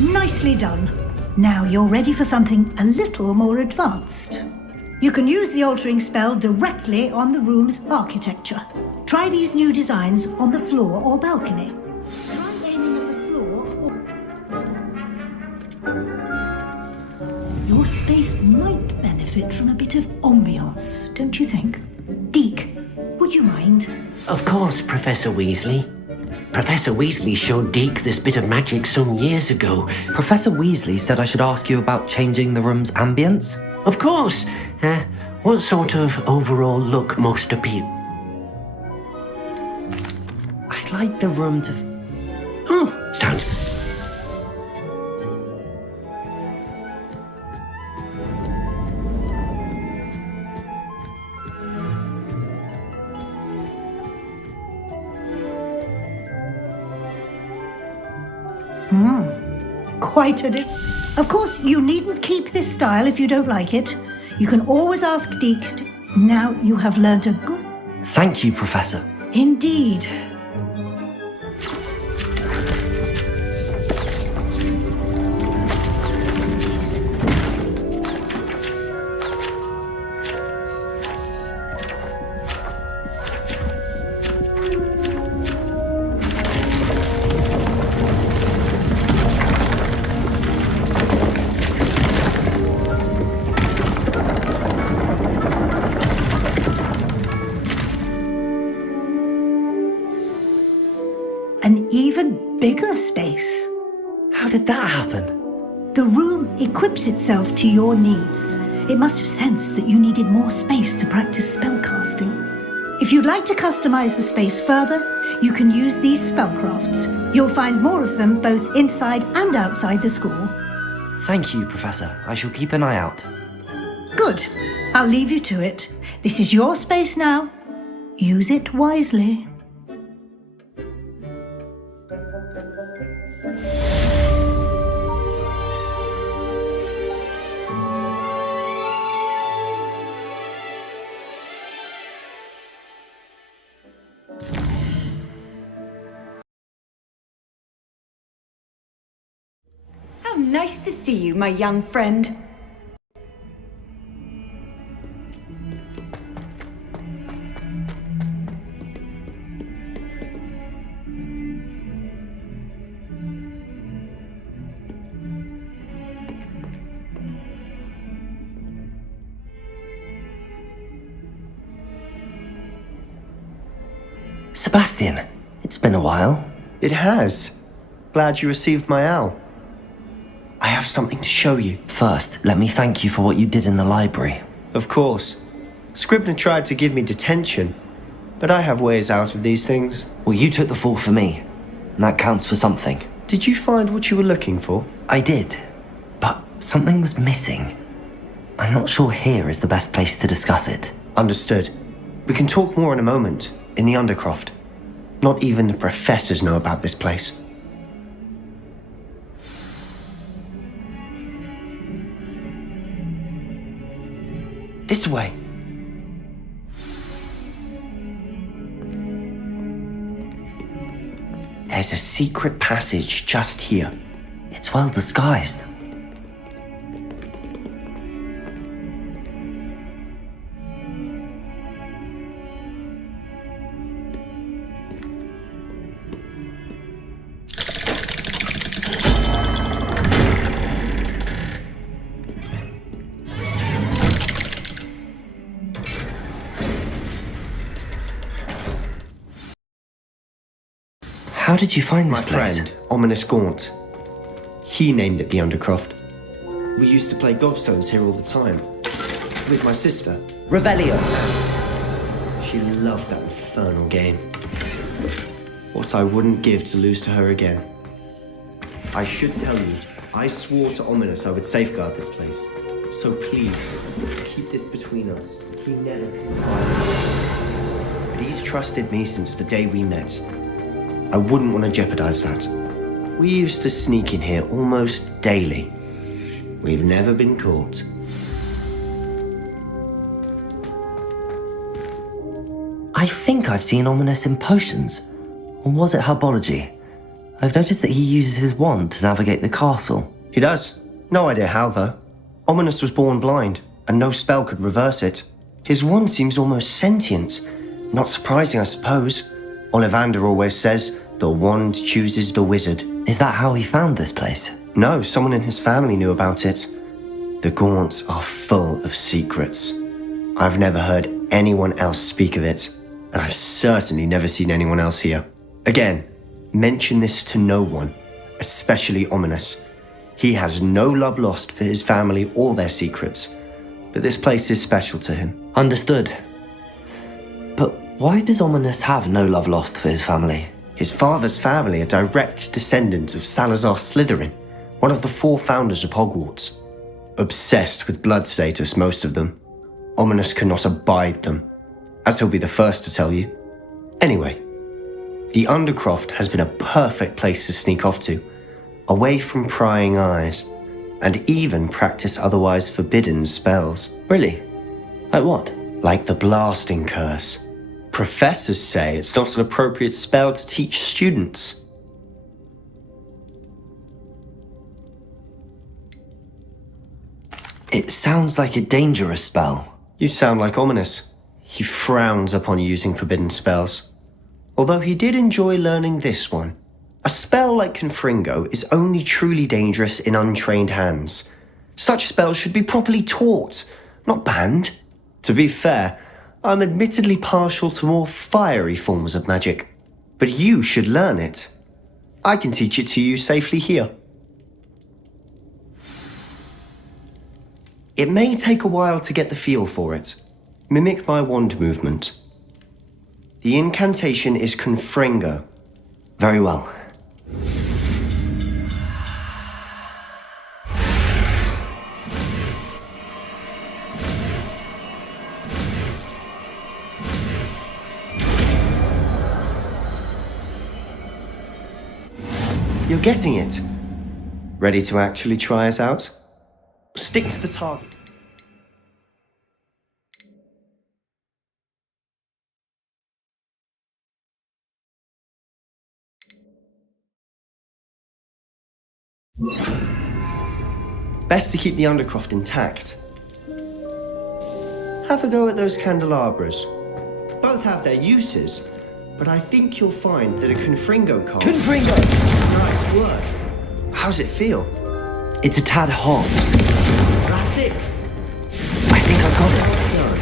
Nicely done. Now you're ready for something a little more advanced. You can use the altering spell directly on the room's architecture. Try these new designs on the floor or balcony. Try aiming at the floor or... Your space might benefit from a bit of ambiance, don't you think? Deke, would you mind? Of course, Professor Weasley. Professor Weasley showed Deke this bit of magic some years ago. Professor Weasley said I should ask you about changing the room's ambience? Of course. What sort of overall look most appeal? I'd like the room to... Oh, sounds... Quite a Of course, you needn't keep this style if you don't like it. You can always ask Deke to... Now you have learnt a good... Thank you, Professor. Indeed. An even bigger space. How did that happen? The room equips itself to your needs. It must have sensed that you needed more space to practice spellcasting. If you'd like to customize the space further, you can use these spellcrafts. You'll find more of them both inside and outside the school. Thank you, Professor. I shall keep an eye out. Good. I'll leave you to it. This is your space now. Use it wisely. How nice to see you, my young friend. Sebastian, it's been a while. It has. Glad you received my owl. I have something to show you. First, let me thank you for what you did in the library. Of course. Scribner tried to give me detention, but I have ways out of these things. Well, you took the fall for me, and that counts for something. Did you find what you were looking for? I did, but something was missing. I'm not sure here is the best place to discuss it. Understood. We can talk more in a moment, in the Undercroft. Not even the professors know about this place. This way. There's a secret passage just here. It's well disguised. How did you find this My place? friend, Ominous Gaunt. He named it the Undercroft. We used to play gobstones here all the time. With my sister. Revelio. She loved that infernal game. What I wouldn't give to lose to her again. I should tell you, I swore to Ominous I would safeguard this place. So please, keep this between us. We never confided. But he's trusted me since the day we met. I wouldn't want to jeopardize that. We used to sneak in here almost daily. We've never been caught. I think I've seen Ominous in potions. Or was it herbology? I've noticed that he uses his wand to navigate the castle. He does. No idea how, though. Ominous was born blind, and no spell could reverse it. His wand seems almost sentient. Not surprising, I suppose. Ollivander always says, the wand chooses the wizard. Is that how he found this place? No, someone in his family knew about it. The Gaunts are full of secrets. I've never heard anyone else speak of it, and I've certainly never seen anyone else here. Again, mention this to no one, especially Ominous. He has no love lost for his family or their secrets, but this place is special to him. Understood. But why does Ominous have no love lost for his family? His father's family are direct descendants of Salazar Slytherin, one of the 4 founders of Hogwarts. Obsessed with blood status, most of them. Ominous cannot abide them, as he'll be the first to tell you. Anyway, the Undercroft has been a perfect place to sneak off to, away from prying eyes, and even practice otherwise forbidden spells. Really? Like what? Like the blasting curse. Professors say it's not an appropriate spell to teach students. It sounds like a dangerous spell. You sound like Ominous. He frowns upon using forbidden spells. Although he did enjoy learning this one. A spell like Confringo is only truly dangerous in untrained hands. Such spells should be properly taught, not banned. To be fair, I'm admittedly partial to more fiery forms of magic, but you should learn it. I can teach it to you safely here. It may take a while to get the feel for it. Mimic my wand movement. The incantation is Confringo. Very well. You're getting it. Ready to actually try it out? Stick to the target. Best to keep the Undercroft intact. Have a go at those candelabras. Both have their uses, but I think you'll find that a Confringo card... Confringo! Nice work. How's it feel? It's a tad hot. That's it. I think I've got it. Well done.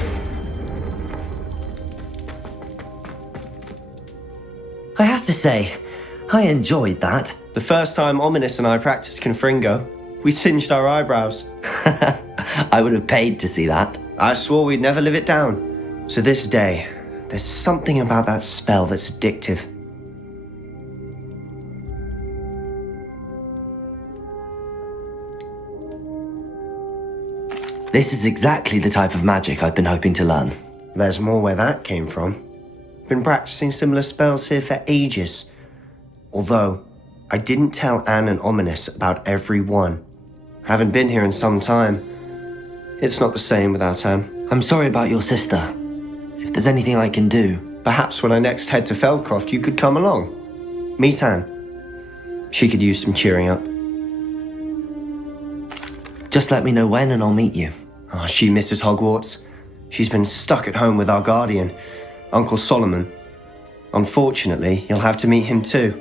I have to say, I enjoyed that. The first time Ominous and I practiced Confringo, we singed our eyebrows. I would have paid to see that. I swore we'd never live it down. So this day, there's something about that spell that's addictive. This is exactly the type of magic I've been hoping to learn. There's more where that came from. Been practicing similar spells here for ages. Although, I didn't tell Anne and Ominous about every one. Haven't been here in some time. It's not the same without Anne. I'm sorry about your sister. If there's anything I can do... Perhaps when I next head to Feldcroft, you could come along. Meet Anne. She could use some cheering up. Just let me know when and I'll meet you. Oh, she misses Hogwarts. She's been stuck at home with our guardian, Uncle Solomon. Unfortunately, you'll have to meet him too.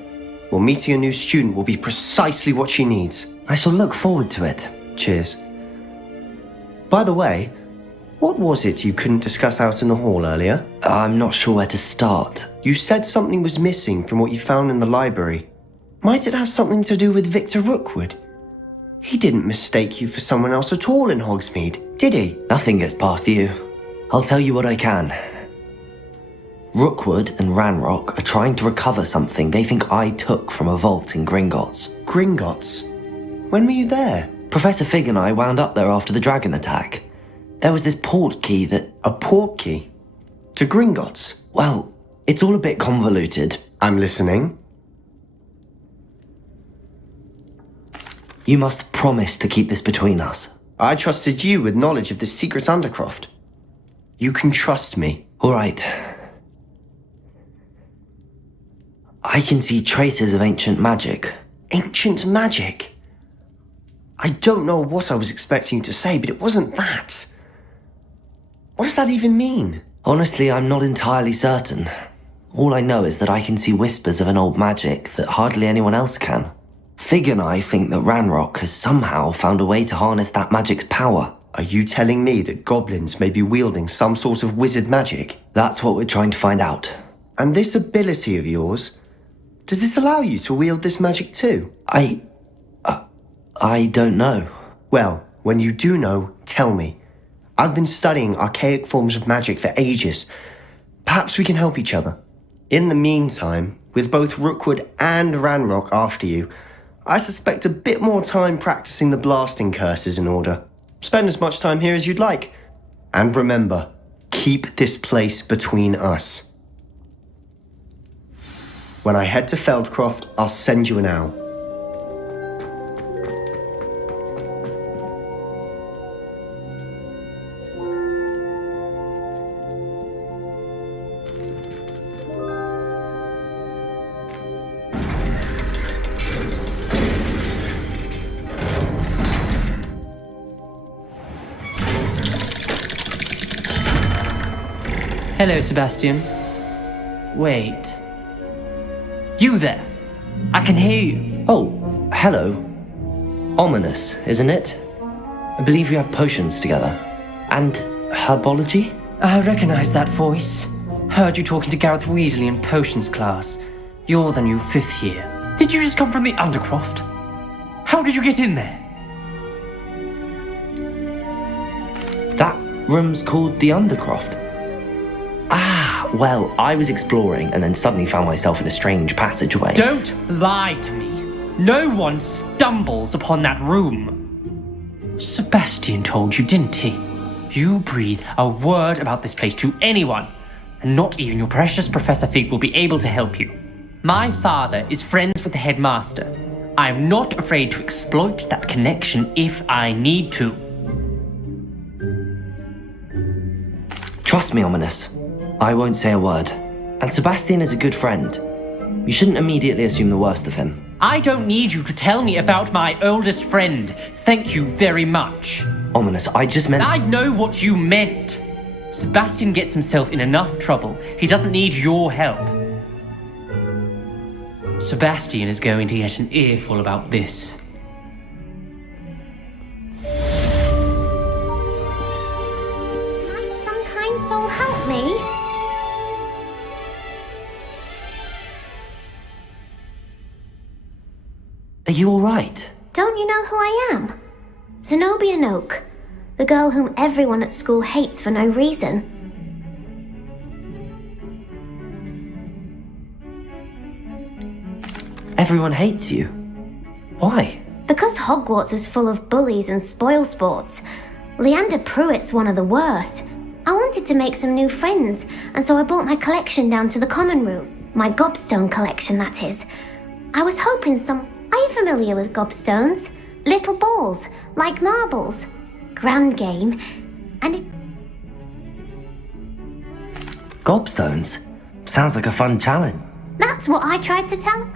Well, meeting a new student will be precisely what she needs. I shall look forward to it. Cheers. By the way, what was it you couldn't discuss out in the hall earlier? I'm not sure where to start. You said something was missing from what you found in the library. Might it have something to do with Victor Rookwood? He didn't mistake you for someone else at all in Hogsmeade, did he? Nothing gets past you. I'll tell you what I can. Rookwood and Ranrock are trying to recover something they think I took from a vault in Gringotts. Gringotts? When were you there? Professor Fig and I wound up there after the dragon attack. There was this port key that... A port key? To Gringotts? Well, it's all a bit convoluted. I'm listening. You must promise to keep this between us. I trusted you with knowledge of the secret Undercroft. You can trust me. All right. I can see traces of ancient magic. Ancient magic? I don't know what I was expecting to say, but it wasn't that. What does that even mean? Honestly, I'm not entirely certain. All I know is that I can see whispers of an old magic that hardly anyone else can. Fig and I think that Ranrock has somehow found a way to harness that magic's power. Are you telling me that goblins may be wielding some sort of wizard magic? That's what we're trying to find out. And this ability of yours, does it allow you to wield this magic too? I don't know. Well, when you do know, tell me. I've been studying archaic forms of magic for ages. Perhaps we can help each other. In the meantime, with both Rookwood and Ranrock after you, I suspect a bit more time practicing the blasting curses in order. Spend as much time here as you'd like. And remember, keep this place between us. When I head to Feldcroft, I'll send you an owl. Hello, Sebastian. Wait. You there? I can hear you. Oh, hello. Ominous, isn't it? I believe we have potions together. And herbology? I recognize that voice. Heard you talking to Gareth Weasley in potions class. You're the new 5th year. Did you just come from the Undercroft? How did you get in there? That room's called the Undercroft. Well, I was exploring and then suddenly found myself in a strange passageway. Don't lie to me. No one stumbles upon that room. Sebastian told you, didn't he? You breathe a word about this place to anyone, and not even your precious Professor Fig will be able to help you. My father is friends with the headmaster. I'm not afraid to exploit that connection if I need to. Trust me, Ominous. I won't say a word. And Sebastian is a good friend. You shouldn't immediately assume the worst of him. I don't need you to tell me about my oldest friend. Thank you very much. Ominous, I just meant... I know what you meant. Sebastian gets himself in enough trouble. He doesn't need your help. Sebastian is going to get an earful about this. Might some kind soul help me? Are you alright? Don't you know who I am? Zenobia Noak, the girl whom everyone at school hates for no reason. Everyone hates you. Why? Because Hogwarts is full of bullies and spoilsports. Leander Pruitt's one of the worst. I wanted to make some new friends, and so I brought my collection down to the common room. My gobstone collection, that is. I was hoping some... Are you familiar with gobstones? Little balls, like marbles. Grand game, and it... Gobstones? Sounds like a fun challenge. That's what I tried to tell.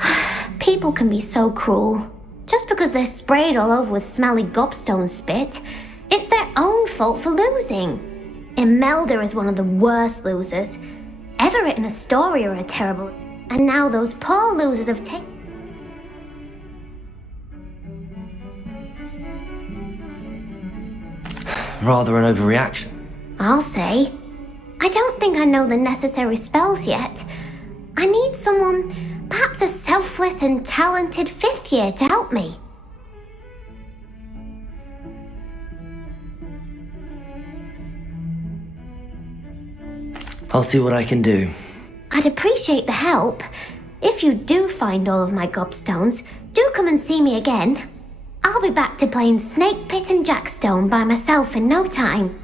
People can be so cruel. Just because they're sprayed all over with smelly gobstone spit, it's their own fault for losing. Imelda is one of the worst losers. Everett and Astoria are terrible. And now those poor losers have taken... Rather an overreaction. I'll say. I don't think I know the necessary spells yet. I need someone, perhaps a selfless and talented 5th year to help me. I'll see what I can do. I'd appreciate the help. If you do find all of my gobstones, do come and see me again. I'll be back to playing Snake Pit and Jackstone by myself in no time.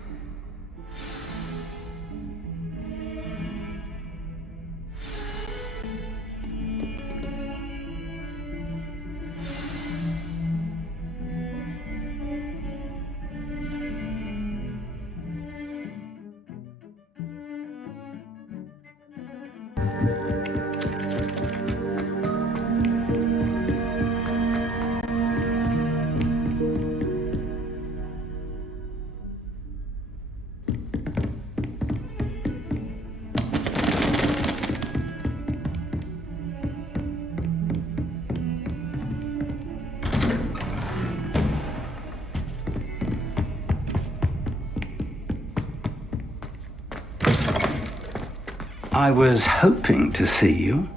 I was hoping to see you.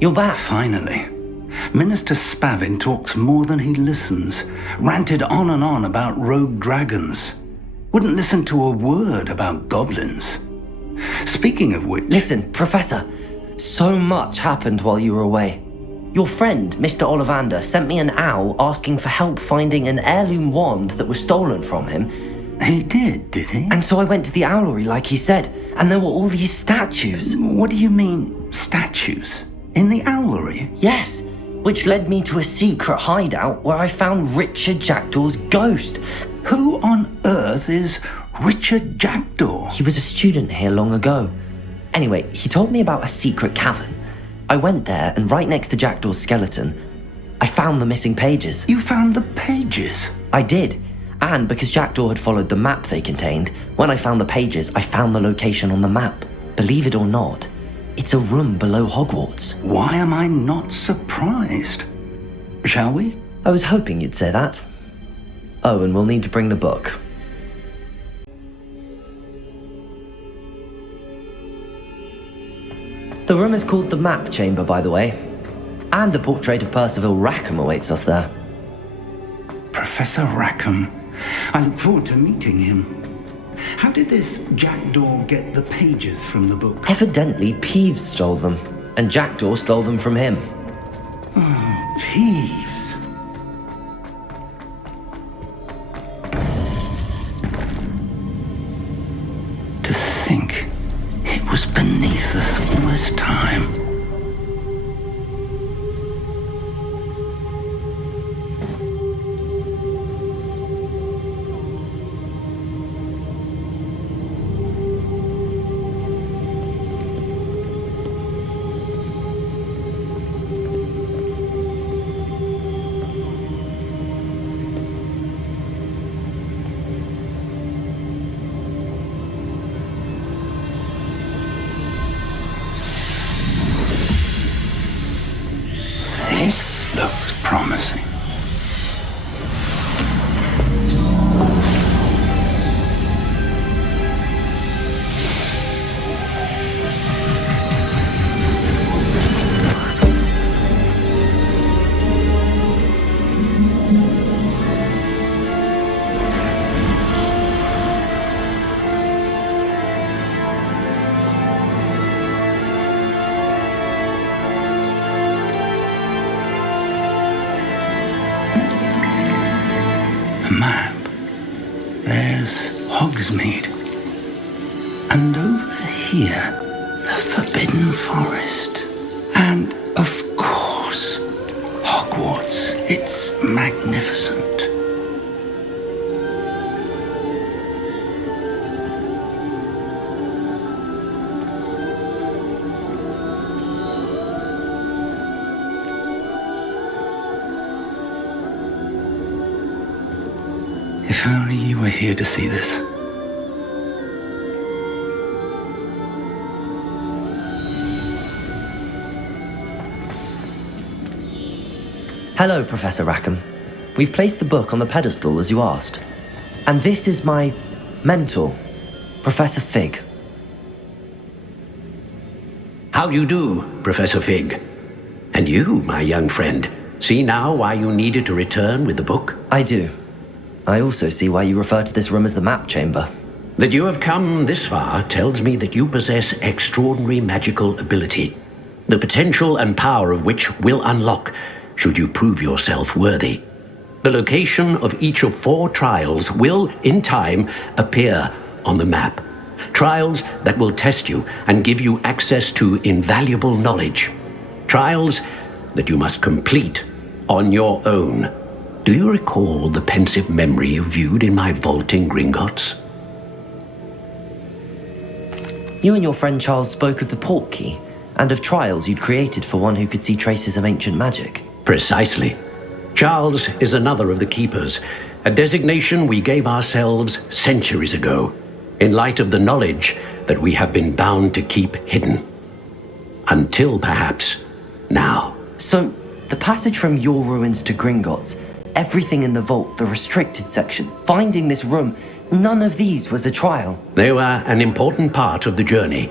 You're back. Finally. Minister Spavin talks more than he listens. Ranted on and on about rogue dragons. Wouldn't listen to a word about goblins. Speaking of which... Listen, Professor. So much happened while you were away. Your friend, Mr. Ollivander, sent me an owl asking for help finding an heirloom wand that was stolen from him. He did he? And so I went to the owlery like he said, and there were all these statues. What do you mean, statues? In the owlery? Yes, which led me to a secret hideout where I found Richard Jackdaw's ghost. Who on earth is Richard Jackdaw? He was a student here long ago. Anyway, he told me about a secret cavern. I went there, and right next to Jackdaw's skeleton, I found the missing pages. You found the pages? I did. And because Jackdaw had followed the map they contained, when I found the pages, I found the location on the map. Believe it or not, it's a room below Hogwarts. Why am I not surprised? Shall we? I was hoping you'd say that. Oh, and we'll need to bring the book. The room is called the Map Chamber, by the way. And a portrait of Percival Rackham awaits us there. Professor Rackham. I look forward to meeting him. How did this Jackdaw get the pages from the book? Evidently, Peeves stole them, and Jackdaw stole them from him. Oh, Peeves. To think it was beneath us all this time. This looks promising. Map. There's Hogsmeade. And over here, the Forbidden Forest. And, of course, Hogwarts. It's magnificent. If only you were here to see this. Hello, Professor Rackham. We've placed the book on the pedestal as you asked. And this is my mentor, Professor Fig. How do you do, Professor Fig? And you, my young friend, see now why you needed to return with the book? I do. I also see why you refer to this room as the map chamber. That you have come this far tells me that you possess extraordinary magical ability, the potential and power of which will unlock should you prove yourself worthy. The location of each of 4 trials will, in time, appear on the map. Trials that will test you and give you access to invaluable knowledge. Trials that you must complete on your own. Do you recall the pensive memory you viewed in my vault in Gringotts? You and your friend Charles spoke of the port key and of trials you'd created for one who could see traces of ancient magic. Precisely. Charles is another of the Keepers, a designation we gave ourselves centuries ago, in light of the knowledge that we have been bound to keep hidden. Until perhaps now. So, the passage from your ruins to Gringotts, everything in the vault, the restricted section, finding this room, none of these was a trial. They were an important part of the journey,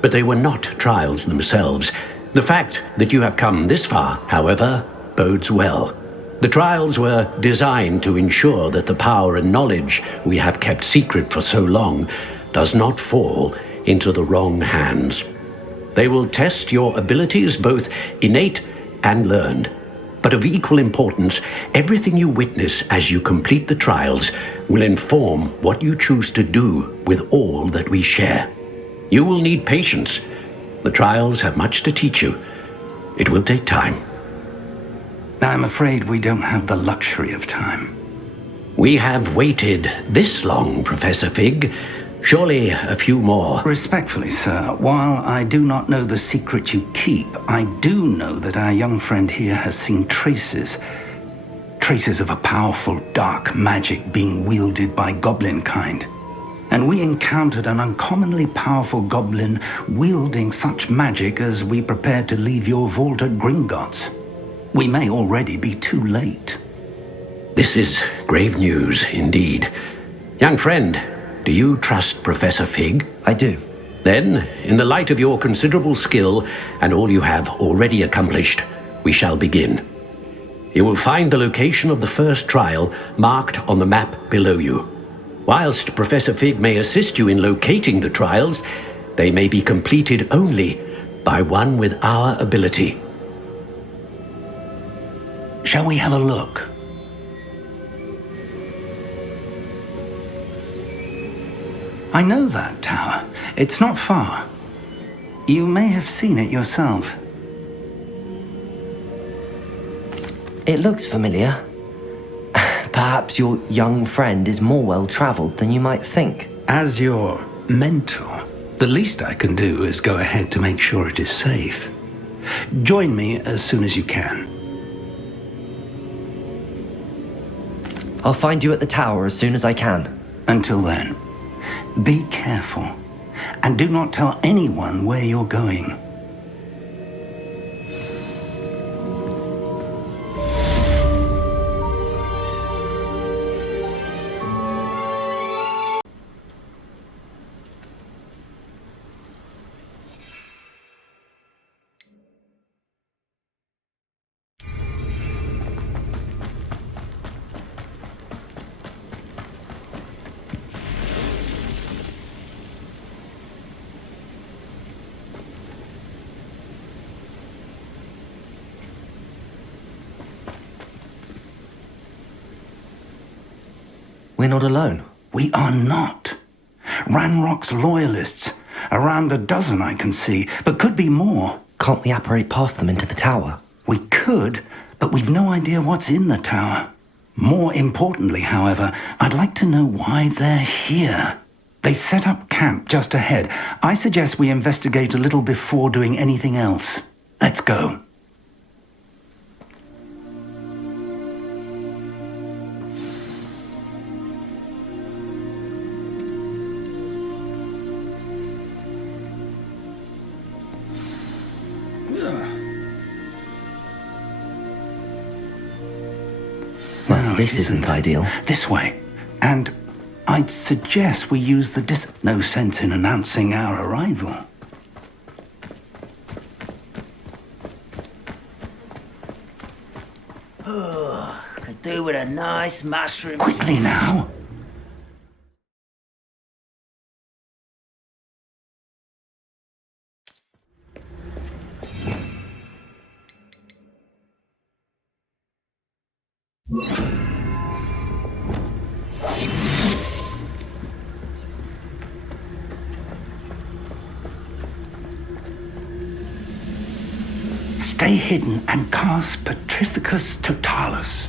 but they were not trials themselves. The fact that you have come this far, however, bodes well. The trials were designed to ensure that the power and knowledge we have kept secret for so long does not fall into the wrong hands. They will test your abilities, both innate and learned. But of equal importance, everything you witness as you complete the trials will inform what you choose to do with all that we share. You will need patience. The trials have much to teach you. It will take time. I'm afraid we don't have the luxury of time. We have waited this long, Professor Fig. Surely a few more. Respectfully, sir, while I do not know the secret you keep, I do know that our young friend here has seen traces of a powerful dark magic being wielded by goblin kind. And we encountered an uncommonly powerful goblin wielding such magic as we prepared to leave your vault at Gringotts. We may already be too late. This is grave news indeed. Young friend, do you trust Professor Fig? I do. Then, in the light of your considerable skill and all you have already accomplished, we shall begin. You will find the location of the first trial marked on the map below you. Whilst Professor Fig may assist you in locating the trials, they may be completed only by one with our ability. Shall we have a look? I know that tower. It's not far. You may have seen it yourself. It looks familiar. Perhaps your young friend is more well-traveled than you might think. As your mentor, the least I can do is go ahead to make sure it is safe. Join me as soon as you can. I'll find you at the tower as soon as I can. Until then, be careful, and do not tell anyone where you're going. We're not alone. We are not. Ranrock's loyalists. Around a dozen I can see, but could be more. Can't we apparate past them into the tower? We could, but we've no idea what's in the tower. More importantly, however, I'd like to know why they're here. They've set up camp just ahead. I suggest we investigate a little before doing anything else. Let's go. This isn't ideal. This way. And I'd suggest we use the No sense in announcing our arrival. Could do with a nice mushroom. Quickly now. Stay hidden and cast Petrificus Totalis.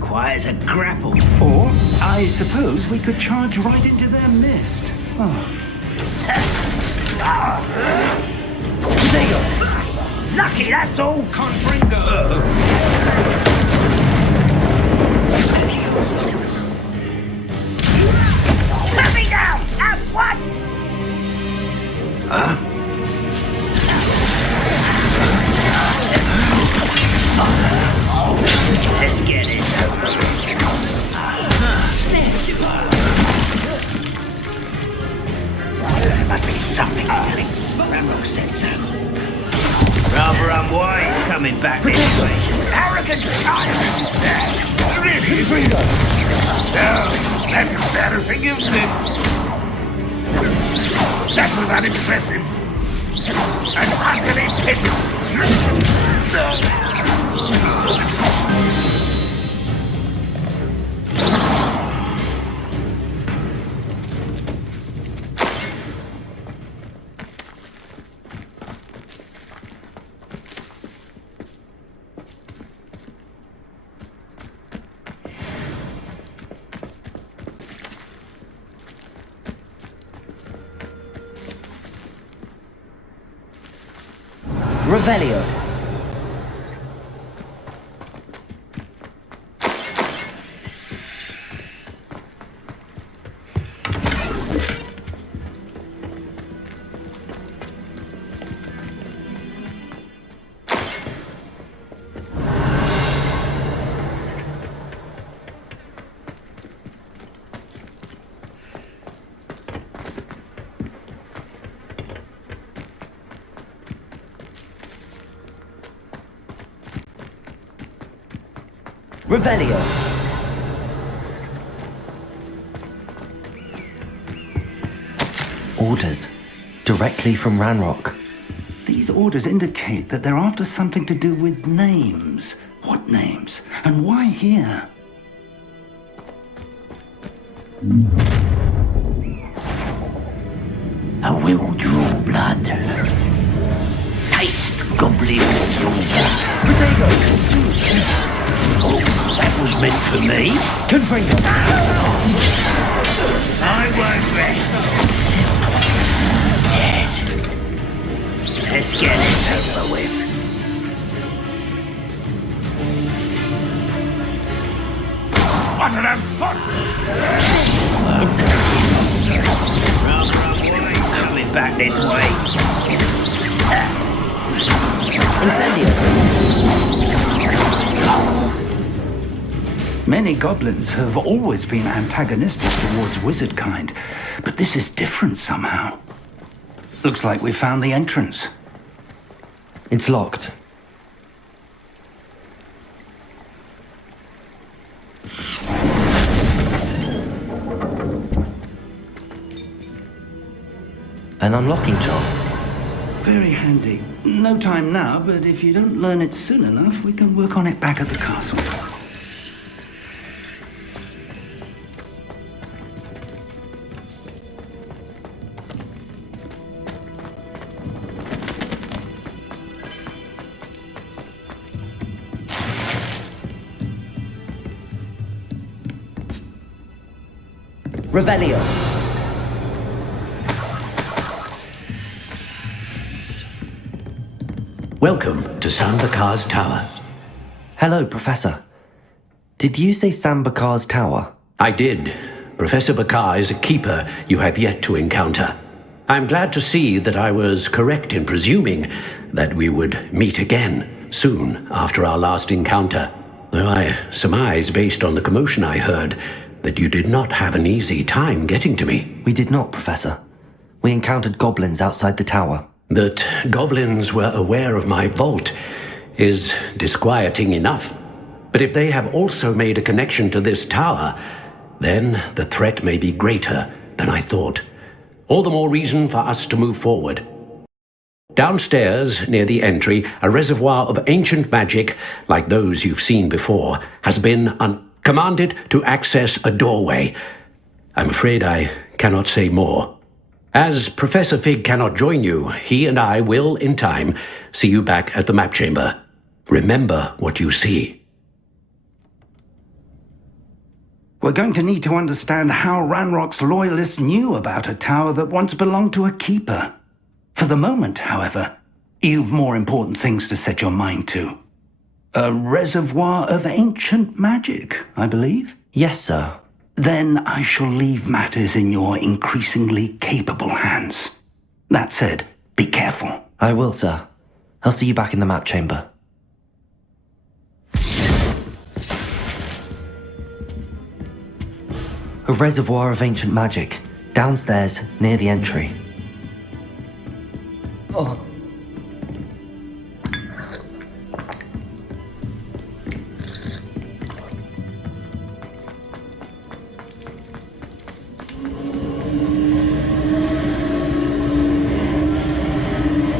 Quiet as a grapple. Or, I suppose we could charge right into their mist. Oh. There you go. Lucky, that's all. Confringo! Let me down at once! Let's get this over with. There must be something happening. Ramrock said so. Rather unwise coming back this way. Arrogant child! Really? No, that's embarrassing, isn't it? That was unimpressive. And utterly pitiful. Revelio. Revelio. Orders. Directly from Ranrock. These orders indicate that they're after something to do with names. What names? And why here? I will draw blood. Taste goblin silver. Oh, that was meant for me. Confringo. I won't rest. Dead. Let's get this over with. What an unfortunate... Rather unwise coming back this way. Incendio. Many goblins have always been antagonistic towards wizard kind, but this is different somehow. Looks like we found the entrance. It's locked. An unlocking charm. Very handy. No time now, but if you don't learn it soon enough, we can work on it back at the castle. Revelio. Welcome to Sambakar's Tower. Hello, Professor. Did you say Sambakar's Tower? I did. Professor Bakar is a keeper you have yet to encounter. I'm glad to see that I was correct in presuming that we would meet again soon after our last encounter, though I surmise, based on the commotion I heard, that you did not have an easy time getting to me. We did not, Professor. We encountered goblins outside the tower. That goblins were aware of my vault is disquieting enough. But if they have also made a connection to this tower, then the threat may be greater than I thought. All the more reason for us to move forward. Downstairs, near the entry, a reservoir of ancient magic, like those you've seen before, has been commanded to access a doorway. I'm afraid I cannot say more. As Professor Fig cannot join you, he and I will, in time, see you back at the map chamber. Remember what you see. We're going to need to understand how Ranrock's loyalists knew about a tower that once belonged to a keeper. For the moment, however, you've more important things to set your mind to. A reservoir of ancient magic, I believe? Yes, sir. Then I shall leave matters in your increasingly capable hands. That said, be careful. I will, sir. I'll see you back in the map chamber. A reservoir of ancient magic, downstairs, near the entry. Oh.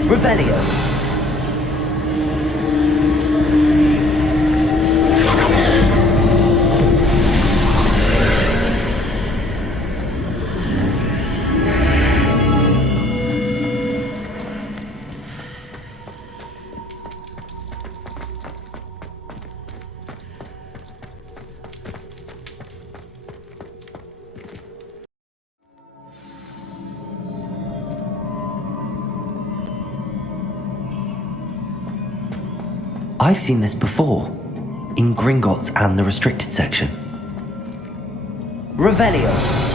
Revelio. I've seen this before, in Gringotts and the restricted section. Revelio.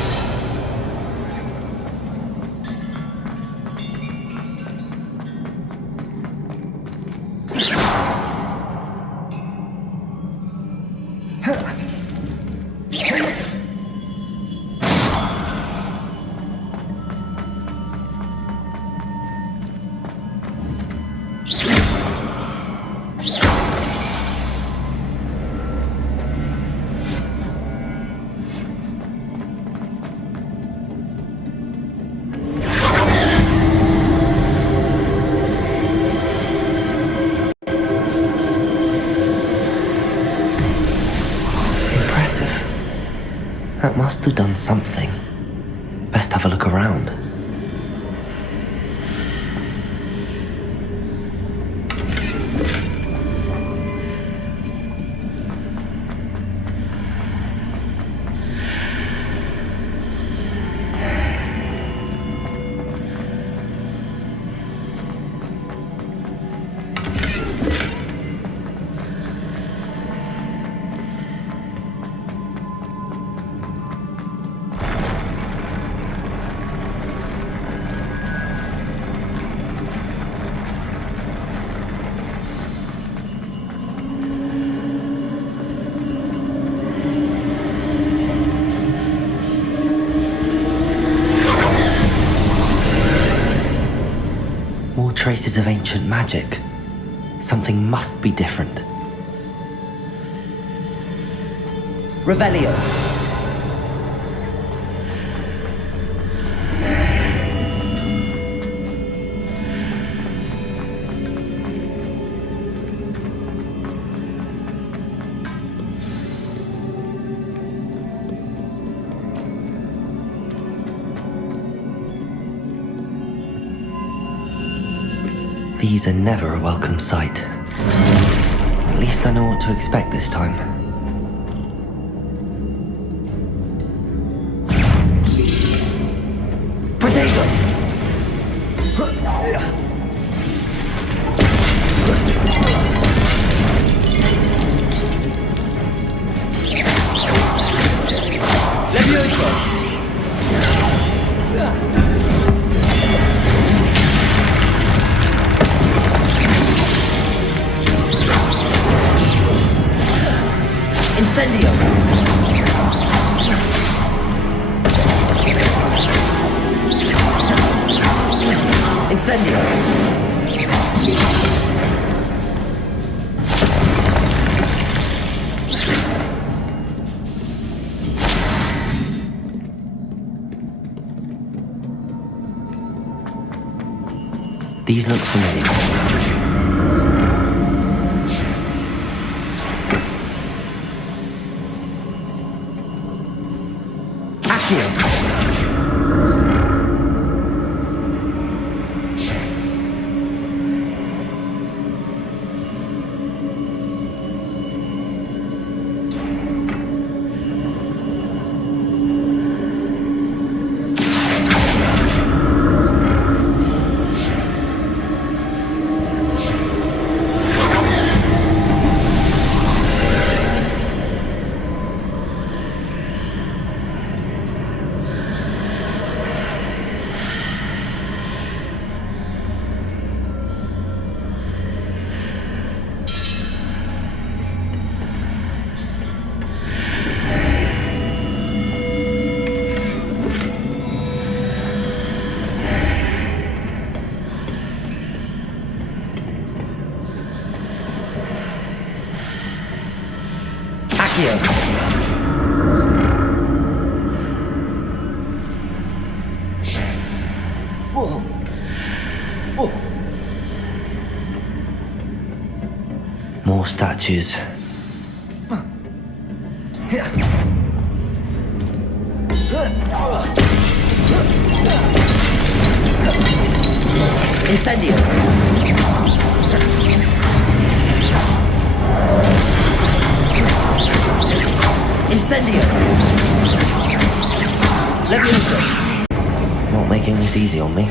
That must have done something. Best have a look around. Traces of ancient magic. Something must be different. Revelio. These are never a welcome sight. At least I know what to expect this time. Potato! Levioso! Incendio! These look familiar. Accio! Whoa. Whoa. More statues. Incendio! Incendio! Leviosa! Not making this easy on me.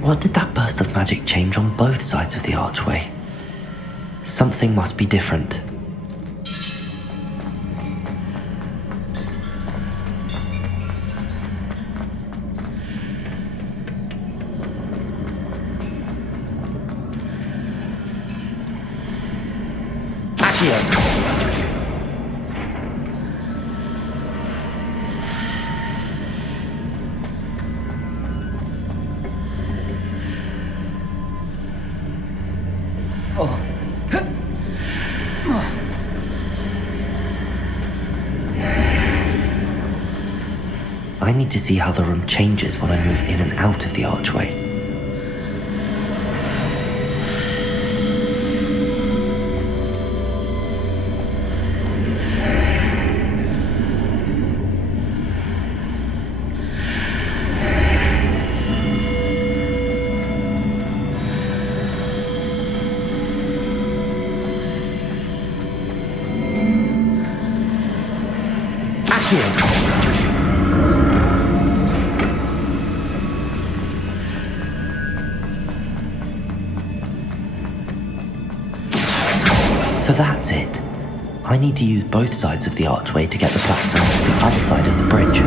What did that burst of magic change on both sides of the archway? Something must be different. Accio! I need to see how the room changes when I move in and out of the archway. Accio! So that's it. I need to use both sides of the archway to get the platform to the other side of the bridge.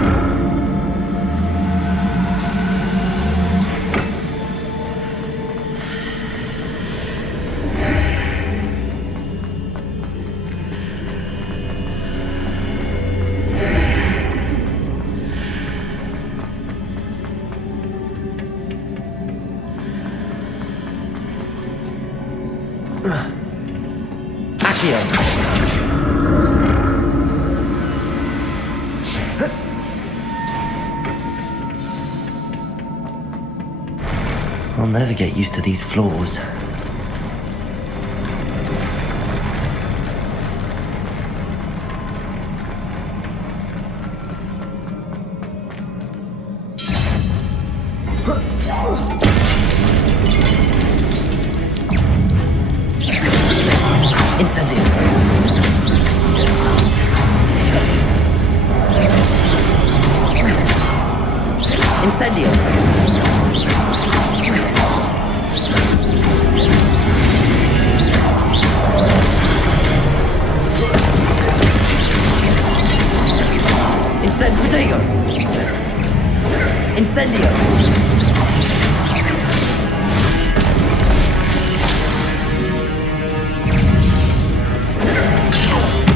I'll never get used to these floors. Incendio. Incendio. Incendio. Incendio.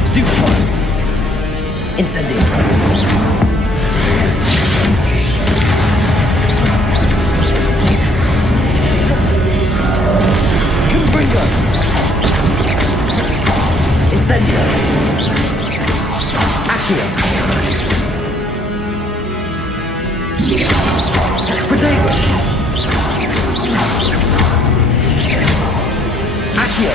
Stupefy. Incendio. Confringo. Incendio. Accio. Protego. Accio.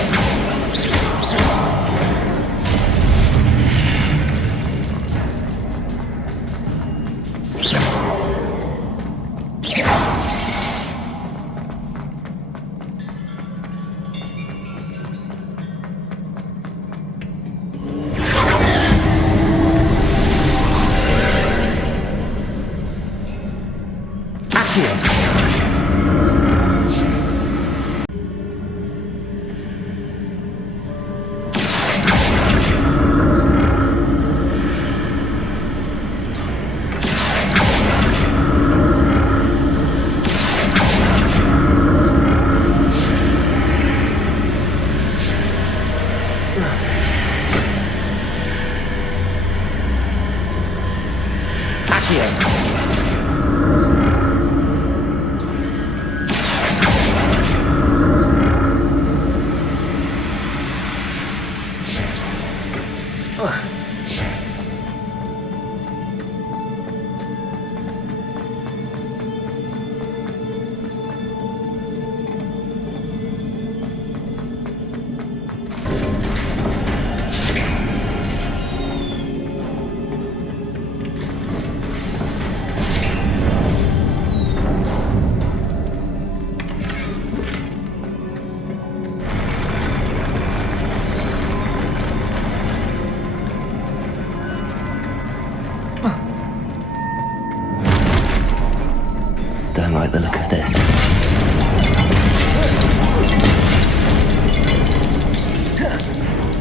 Don't like the look of this.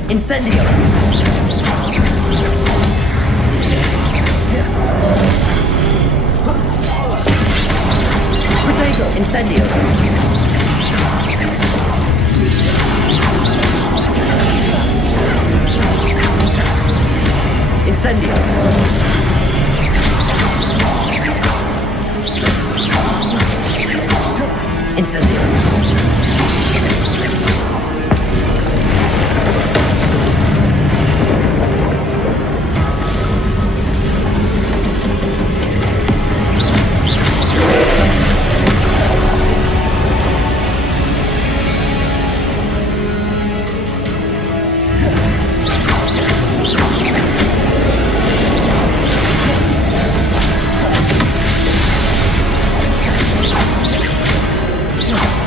Incendio! Protego! Incendio! Incendio! Incendio!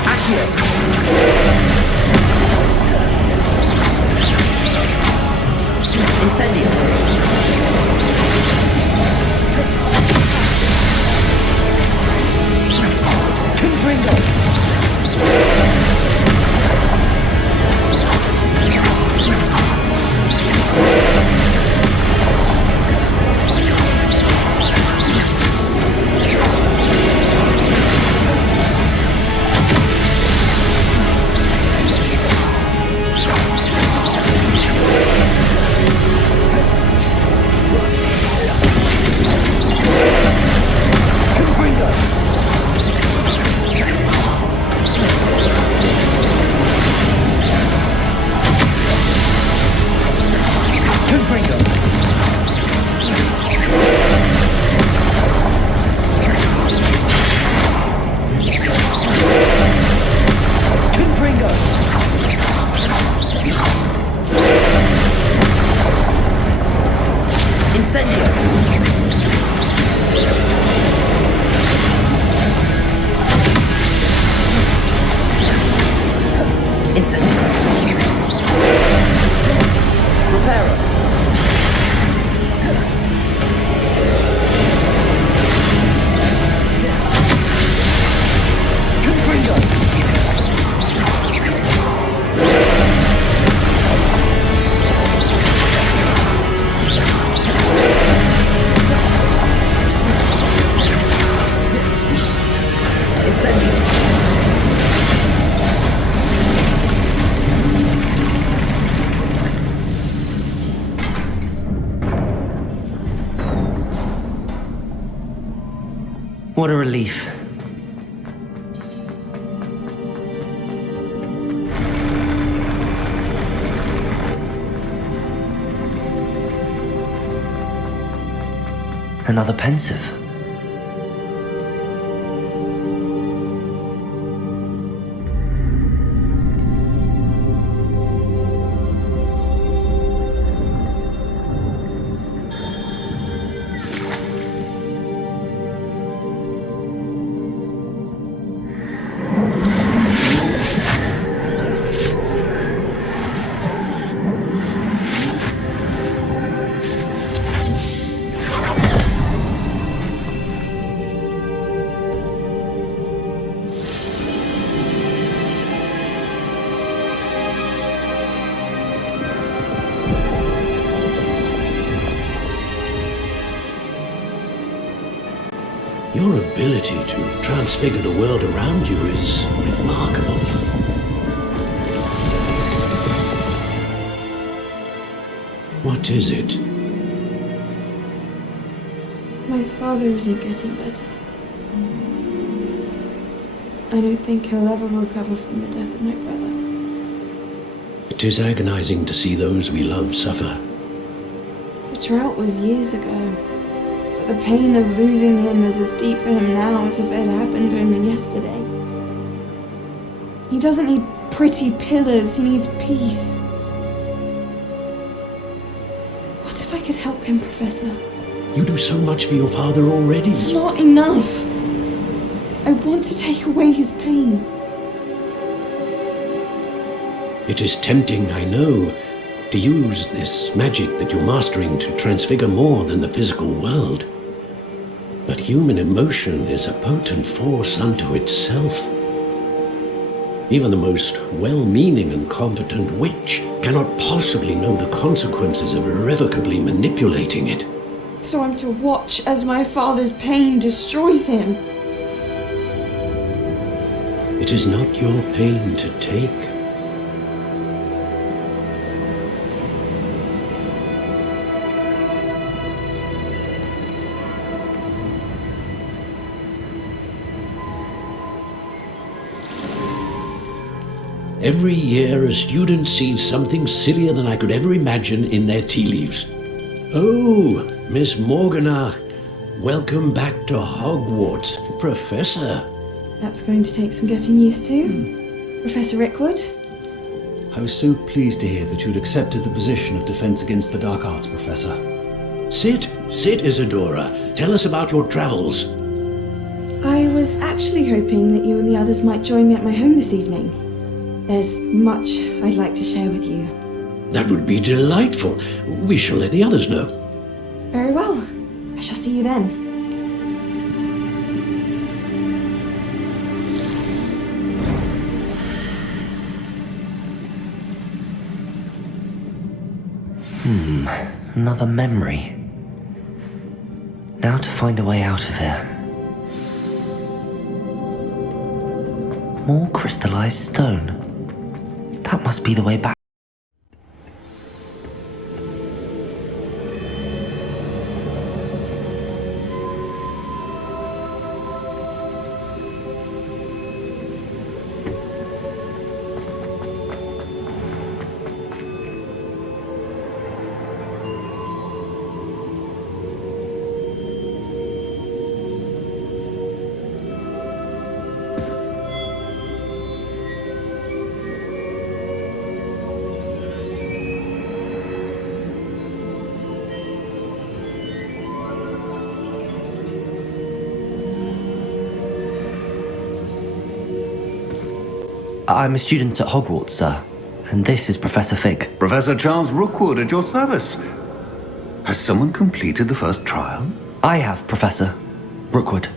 Accio! What a relief. Another pensive. Your ability to transfigure the world around you is remarkable. What is it? My father isn't getting better. I don't think he'll ever recover from the death of my brother. It is agonizing to see those we love suffer. The drought was years ago. But the pain of losing him is as deep for him now as if it had happened only yesterday. He doesn't need pretty pillars, he needs peace. What if I could help him, Professor? You do so much for your father already. It's not enough. I want to take away his pain. It is tempting, I know, to use this magic that you're mastering to transfigure more than the physical world. But human emotion is a potent force unto itself. Even the most well-meaning and competent witch cannot possibly know the consequences of irrevocably manipulating it. So I'm to watch as my father's pain destroys him. It is not your pain to take. Every year, a student sees something sillier than I could ever imagine in their tea leaves. Oh, Miss Morganach, welcome back to Hogwarts, Professor. That's going to take some getting used to. Professor Rickwood? I was so pleased to hear that you'd accepted the position of Defense Against the Dark Arts, Professor. Sit, Isadora. Tell us about your travels. I was actually hoping that you and the others might join me at my home this evening. There's much I'd like to share with you. That would be delightful. We shall let the others know. Very well. I shall see you then. Another memory. Now to find a way out of here. More crystallized stone. That must be the way back. I'm a student at Hogwarts, sir. And this is Professor Fig. Professor Charles Rookwood at your service. Has someone completed the first trial? I have, Professor Rookwood.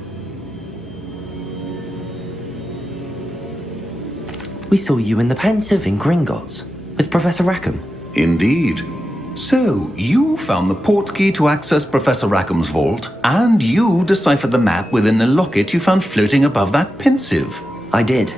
We saw you in the Pensive in Gringotts with Professor Rackham. Indeed. So, you found the portkey to access Professor Rackham's vault, and you deciphered the map within the locket you found floating above that Pensive. I did.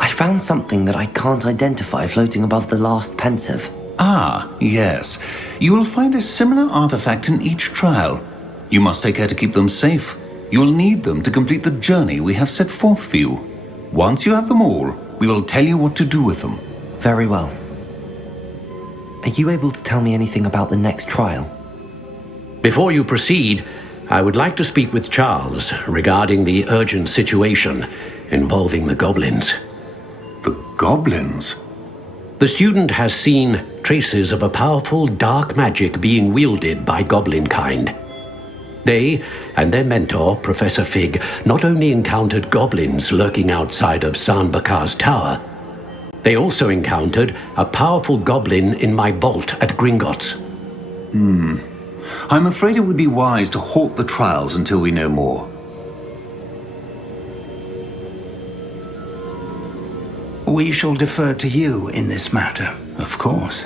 I found something that I can't identify floating above the last Pensive. Ah, yes. You will find a similar artifact in each trial. You must take care to keep them safe. You will need them to complete the journey we have set forth for you. Once you have them all, we will tell you what to do with them. Very well. Are you able to tell me anything about the next trial? Before you proceed, I would like to speak with Charles regarding the urgent situation involving the goblins. The goblins? The student has seen traces of a powerful dark magic being wielded by goblin kind. They and their mentor, Professor Fig, not only encountered goblins lurking outside of San Bakar's tower, they also encountered a powerful goblin in my vault at Gringotts. I'm afraid it would be wise to halt the trials until we know more. We shall defer to you in this matter, of course.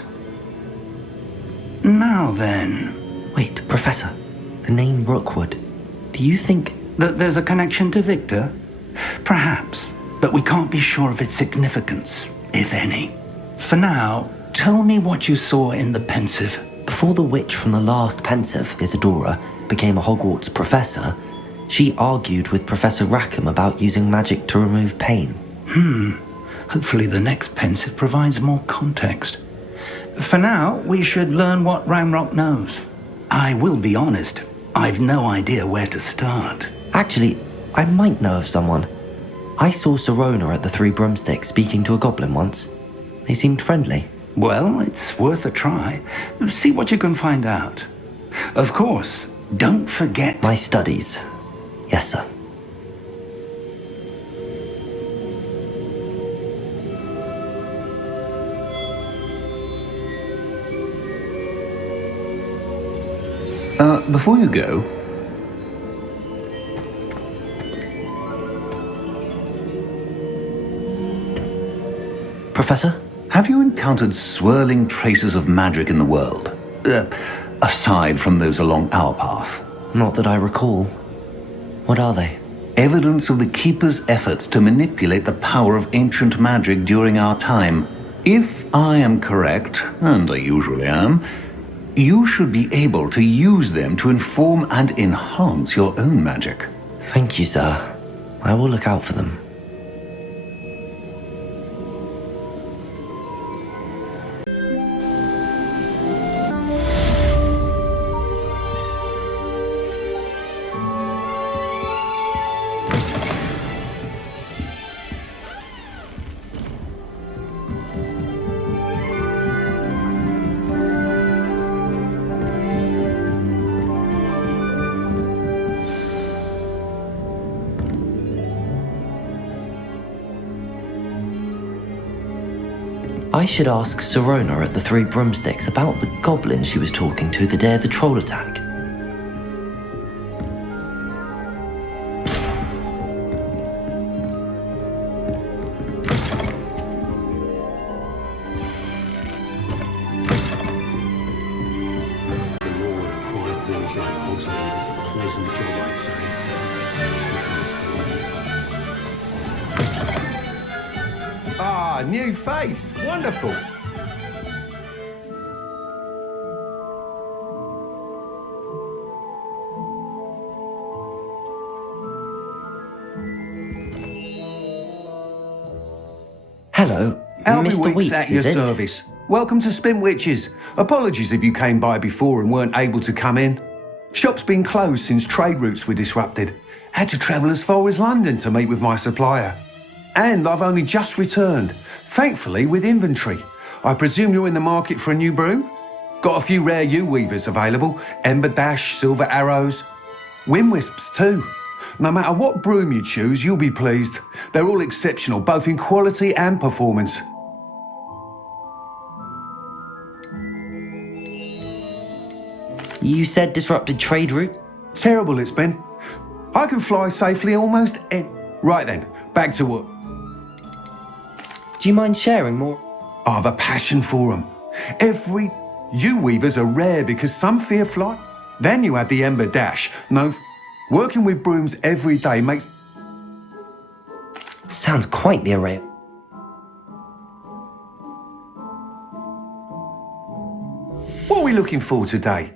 Now then... Wait, Professor. The name Rookwood. Do you think... that there's a connection to Victor? Perhaps, but we can't be sure of its significance, if any. For now, tell me what you saw in the pensive. Before the witch from the last pensive, Isadora, became a Hogwarts professor, she argued with Professor Rackham about using magic to remove pain. Hopefully the next pensive provides more context. For now, we should learn what Ramrock knows. I will be honest, I've no idea where to start. Actually, I might know of someone. I saw Sirona at the Three Broomsticks speaking to a goblin once. They seemed friendly. Well, it's worth a try. See what you can find out. Of course, don't forget... My studies. Yes, sir. Before you go... Professor? Have you encountered swirling traces of magic in the world? Aside from those along our path? Not that I recall. What are they? Evidence of the Keeper's efforts to manipulate the power of ancient magic during our time. If I am correct, and I usually am, you should be able to use them to inform and enhance your own magic. Thank you, sir. I will look out for them. I should ask Sirona at the Three Broomsticks about the goblin she was talking to the day of the troll attack. New face. Wonderful. Hello, Mr. Weeks, at your is it? service. Welcome to Spintwitches. Apologies if you came by before and weren't able to come in. Shop's been closed since trade routes were disrupted. Had to travel as far as London to meet with my supplier. And I've only just returned, thankfully with inventory. I presume you're in the market for a new broom? Got a few rare U-weavers available, Ember Dash, Silver Arrows, Wind Wisps too. No matter what broom you choose, you'll be pleased. They're all exceptional, both in quality and performance. You said disrupted trade route? Terrible it's been. I can fly safely almost Right then, back to work. Do you mind sharing more? I have a passion for them. Every U-weavers are rare because some fear flight. Then you add the Ember Dash. No, working with brooms every day makes... Sounds quite the array. What are we looking for today?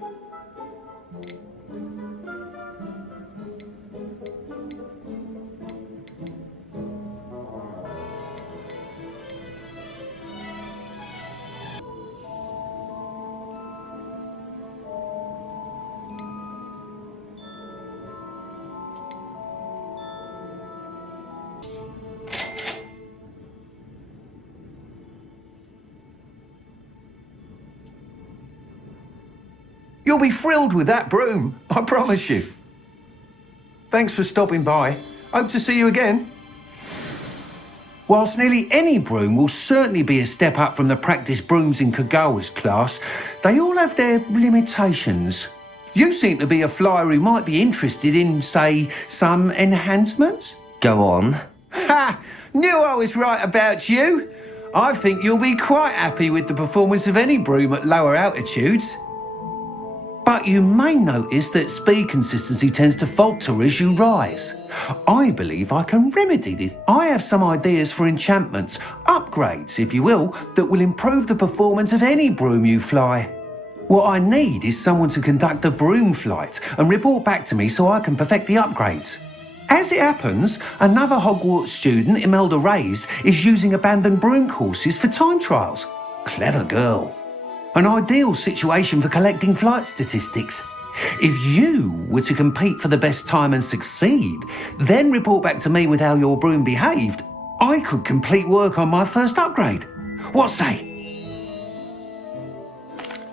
You'll be thrilled with that broom, I promise you. Thanks for stopping by. Hope to see you again. Whilst nearly any broom will certainly be a step up from the practice brooms in Kagawa's class, they all have their limitations. You seem to be a flyer who might be interested in, say, some enhancements? Go on. Ha! Knew I was right about you. I think you'll be quite happy with the performance of any broom at lower altitudes. But you may notice that speed consistency tends to falter as you rise. I believe I can remedy this. I have some ideas for enchantments, upgrades if you will, that will improve the performance of any broom you fly. What I need is someone to conduct a broom flight and report back to me so I can perfect the upgrades. As it happens, another Hogwarts student, Imelda Reyes, is using abandoned broom courses for time trials. Clever girl. An ideal situation for collecting flight statistics. If you were to compete for the best time and succeed, then report back to me with how your broom behaved, I could complete work on my first upgrade. What say?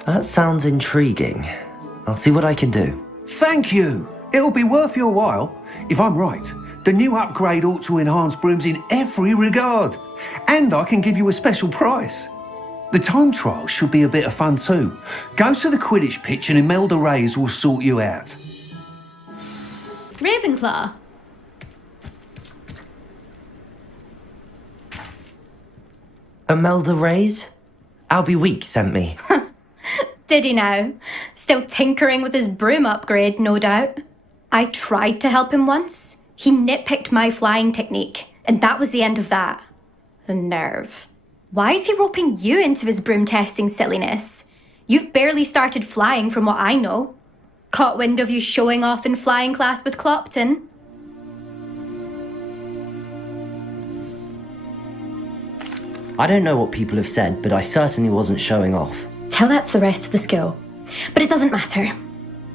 That sounds intriguing. I'll see what I can do. Thank you. It'll be worth your while. If I'm right, the new upgrade ought to enhance brooms in every regard. And I can give you a special price. The time trial should be a bit of fun too. Go to the Quidditch pitch and Imelda Reyes will sort you out. Ravenclaw. Imelda Reyes? Albie Week sent me. Did he now? Still tinkering with his broom upgrade, no doubt. I tried to help him once. He nitpicked my flying technique, and that was the end of that. The nerve. Why is he roping you into his broom testing silliness? You've barely started flying from what I know. Caught wind of you showing off in flying class with Clopton. I don't know what people have said, but I certainly wasn't showing off. Tell that to the rest of the school. But it doesn't matter.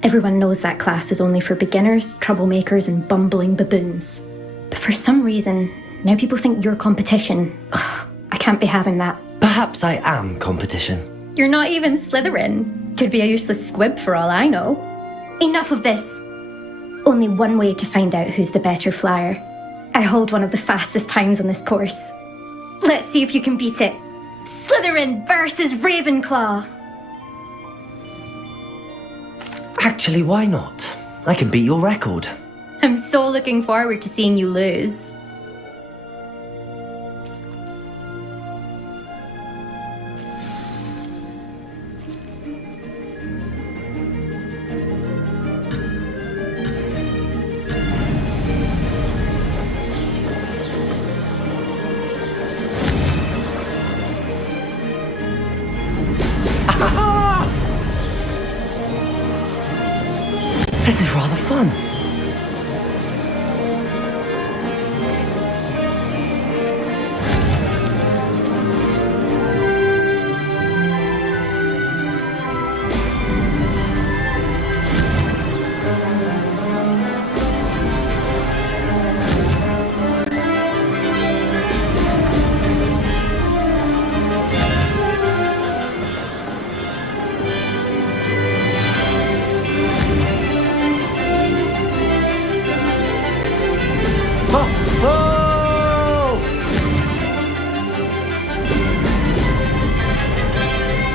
Everyone knows that class is only for beginners, troublemakers, and bumbling baboons. But for some reason, now people think you're competition. Ugh, I can't be having that. Perhaps I am competition. You're not even Slytherin. Could be a useless squib for all I know. Enough of this. Only one way to find out who's the better flyer. I hold one of the fastest times on this course. Let's see if you can beat it. Slytherin versus Ravenclaw. Actually, why not? I can beat your record. I'm so looking forward to seeing you lose. This is rather fun.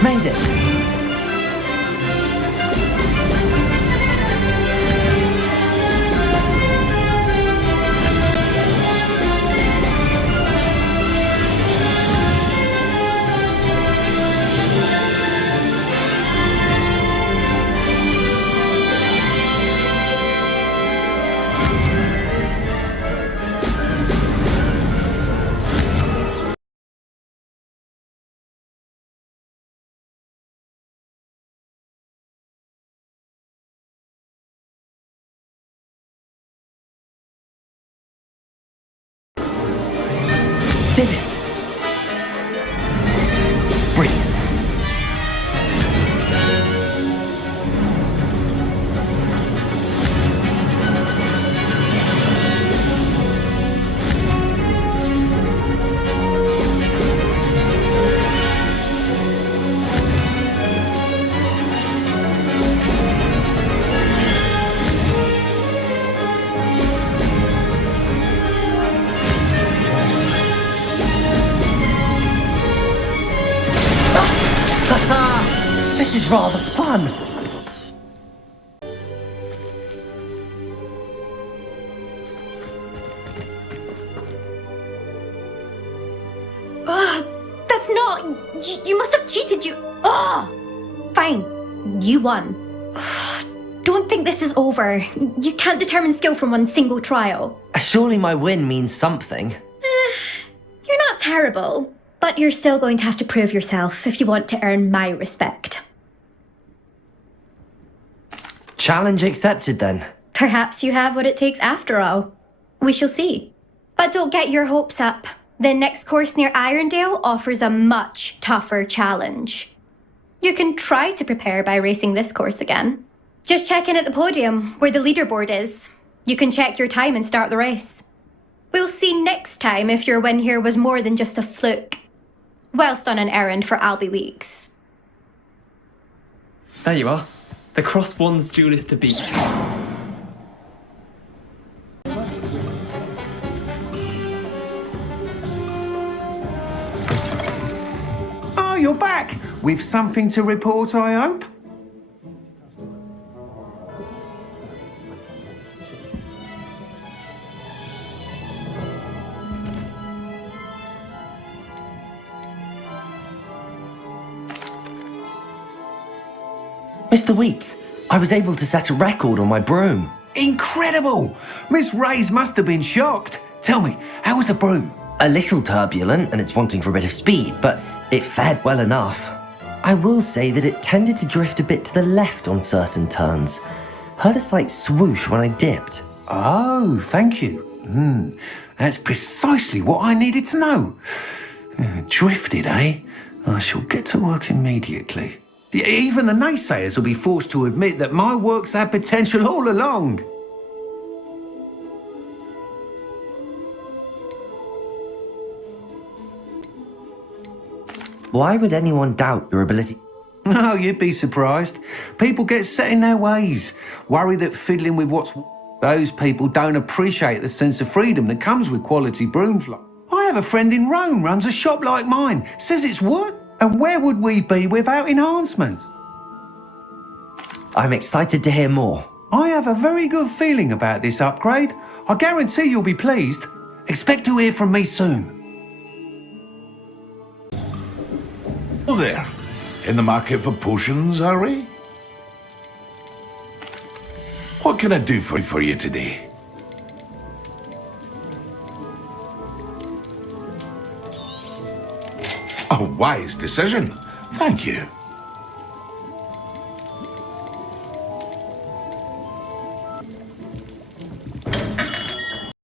Made it. Did it! Brilliant. This is rather fun. That's not... You must have cheated, you... Ugh! Fine. You won. Don't think this is over. You can't determine skill from one single trial. Surely my win means something. You're not terrible, but you're still going to have to prove yourself if you want to earn my respect. Challenge accepted then. Perhaps you have what it takes after all. We shall see. But don't get your hopes up. The next course near Irondale offers a much tougher challenge. You can try to prepare by racing this course again. Just check in at the podium, where the leaderboard is. You can check your time and start the race. We'll see next time if your win here was more than just a fluke. Whilst on an errand for Albie Weeks. There you are. The Crosswands duelist to beat. Oh, you're back! With something to report, I hope? Mr. Wheats, I was able to set a record on my broom. Incredible! Miss Reyes must have been shocked. Tell me, how was the broom? A little turbulent and it's wanting for a bit of speed, but it fared well enough. I will say that it tended to drift a bit to the left on certain turns. Heard a slight swoosh when I dipped. Oh, thank you. That's precisely what I needed to know. Drifted, eh? I shall get to work immediately. Even the naysayers will be forced to admit that my work's had potential all along. Why would anyone doubt your ability? Oh, you'd be surprised. People get set in their ways, worry that fiddling with what's... Those people don't appreciate the sense of freedom that comes with quality broomfly. I have a friend in Rome runs a shop like mine, says it's work. And where would we be without enhancements? I'm excited to hear more. I have a very good feeling about this upgrade. I guarantee you'll be pleased. Expect to hear from me soon. Oh there. In the market for potions, are we? What can I do for you today? A wise decision. Thank you.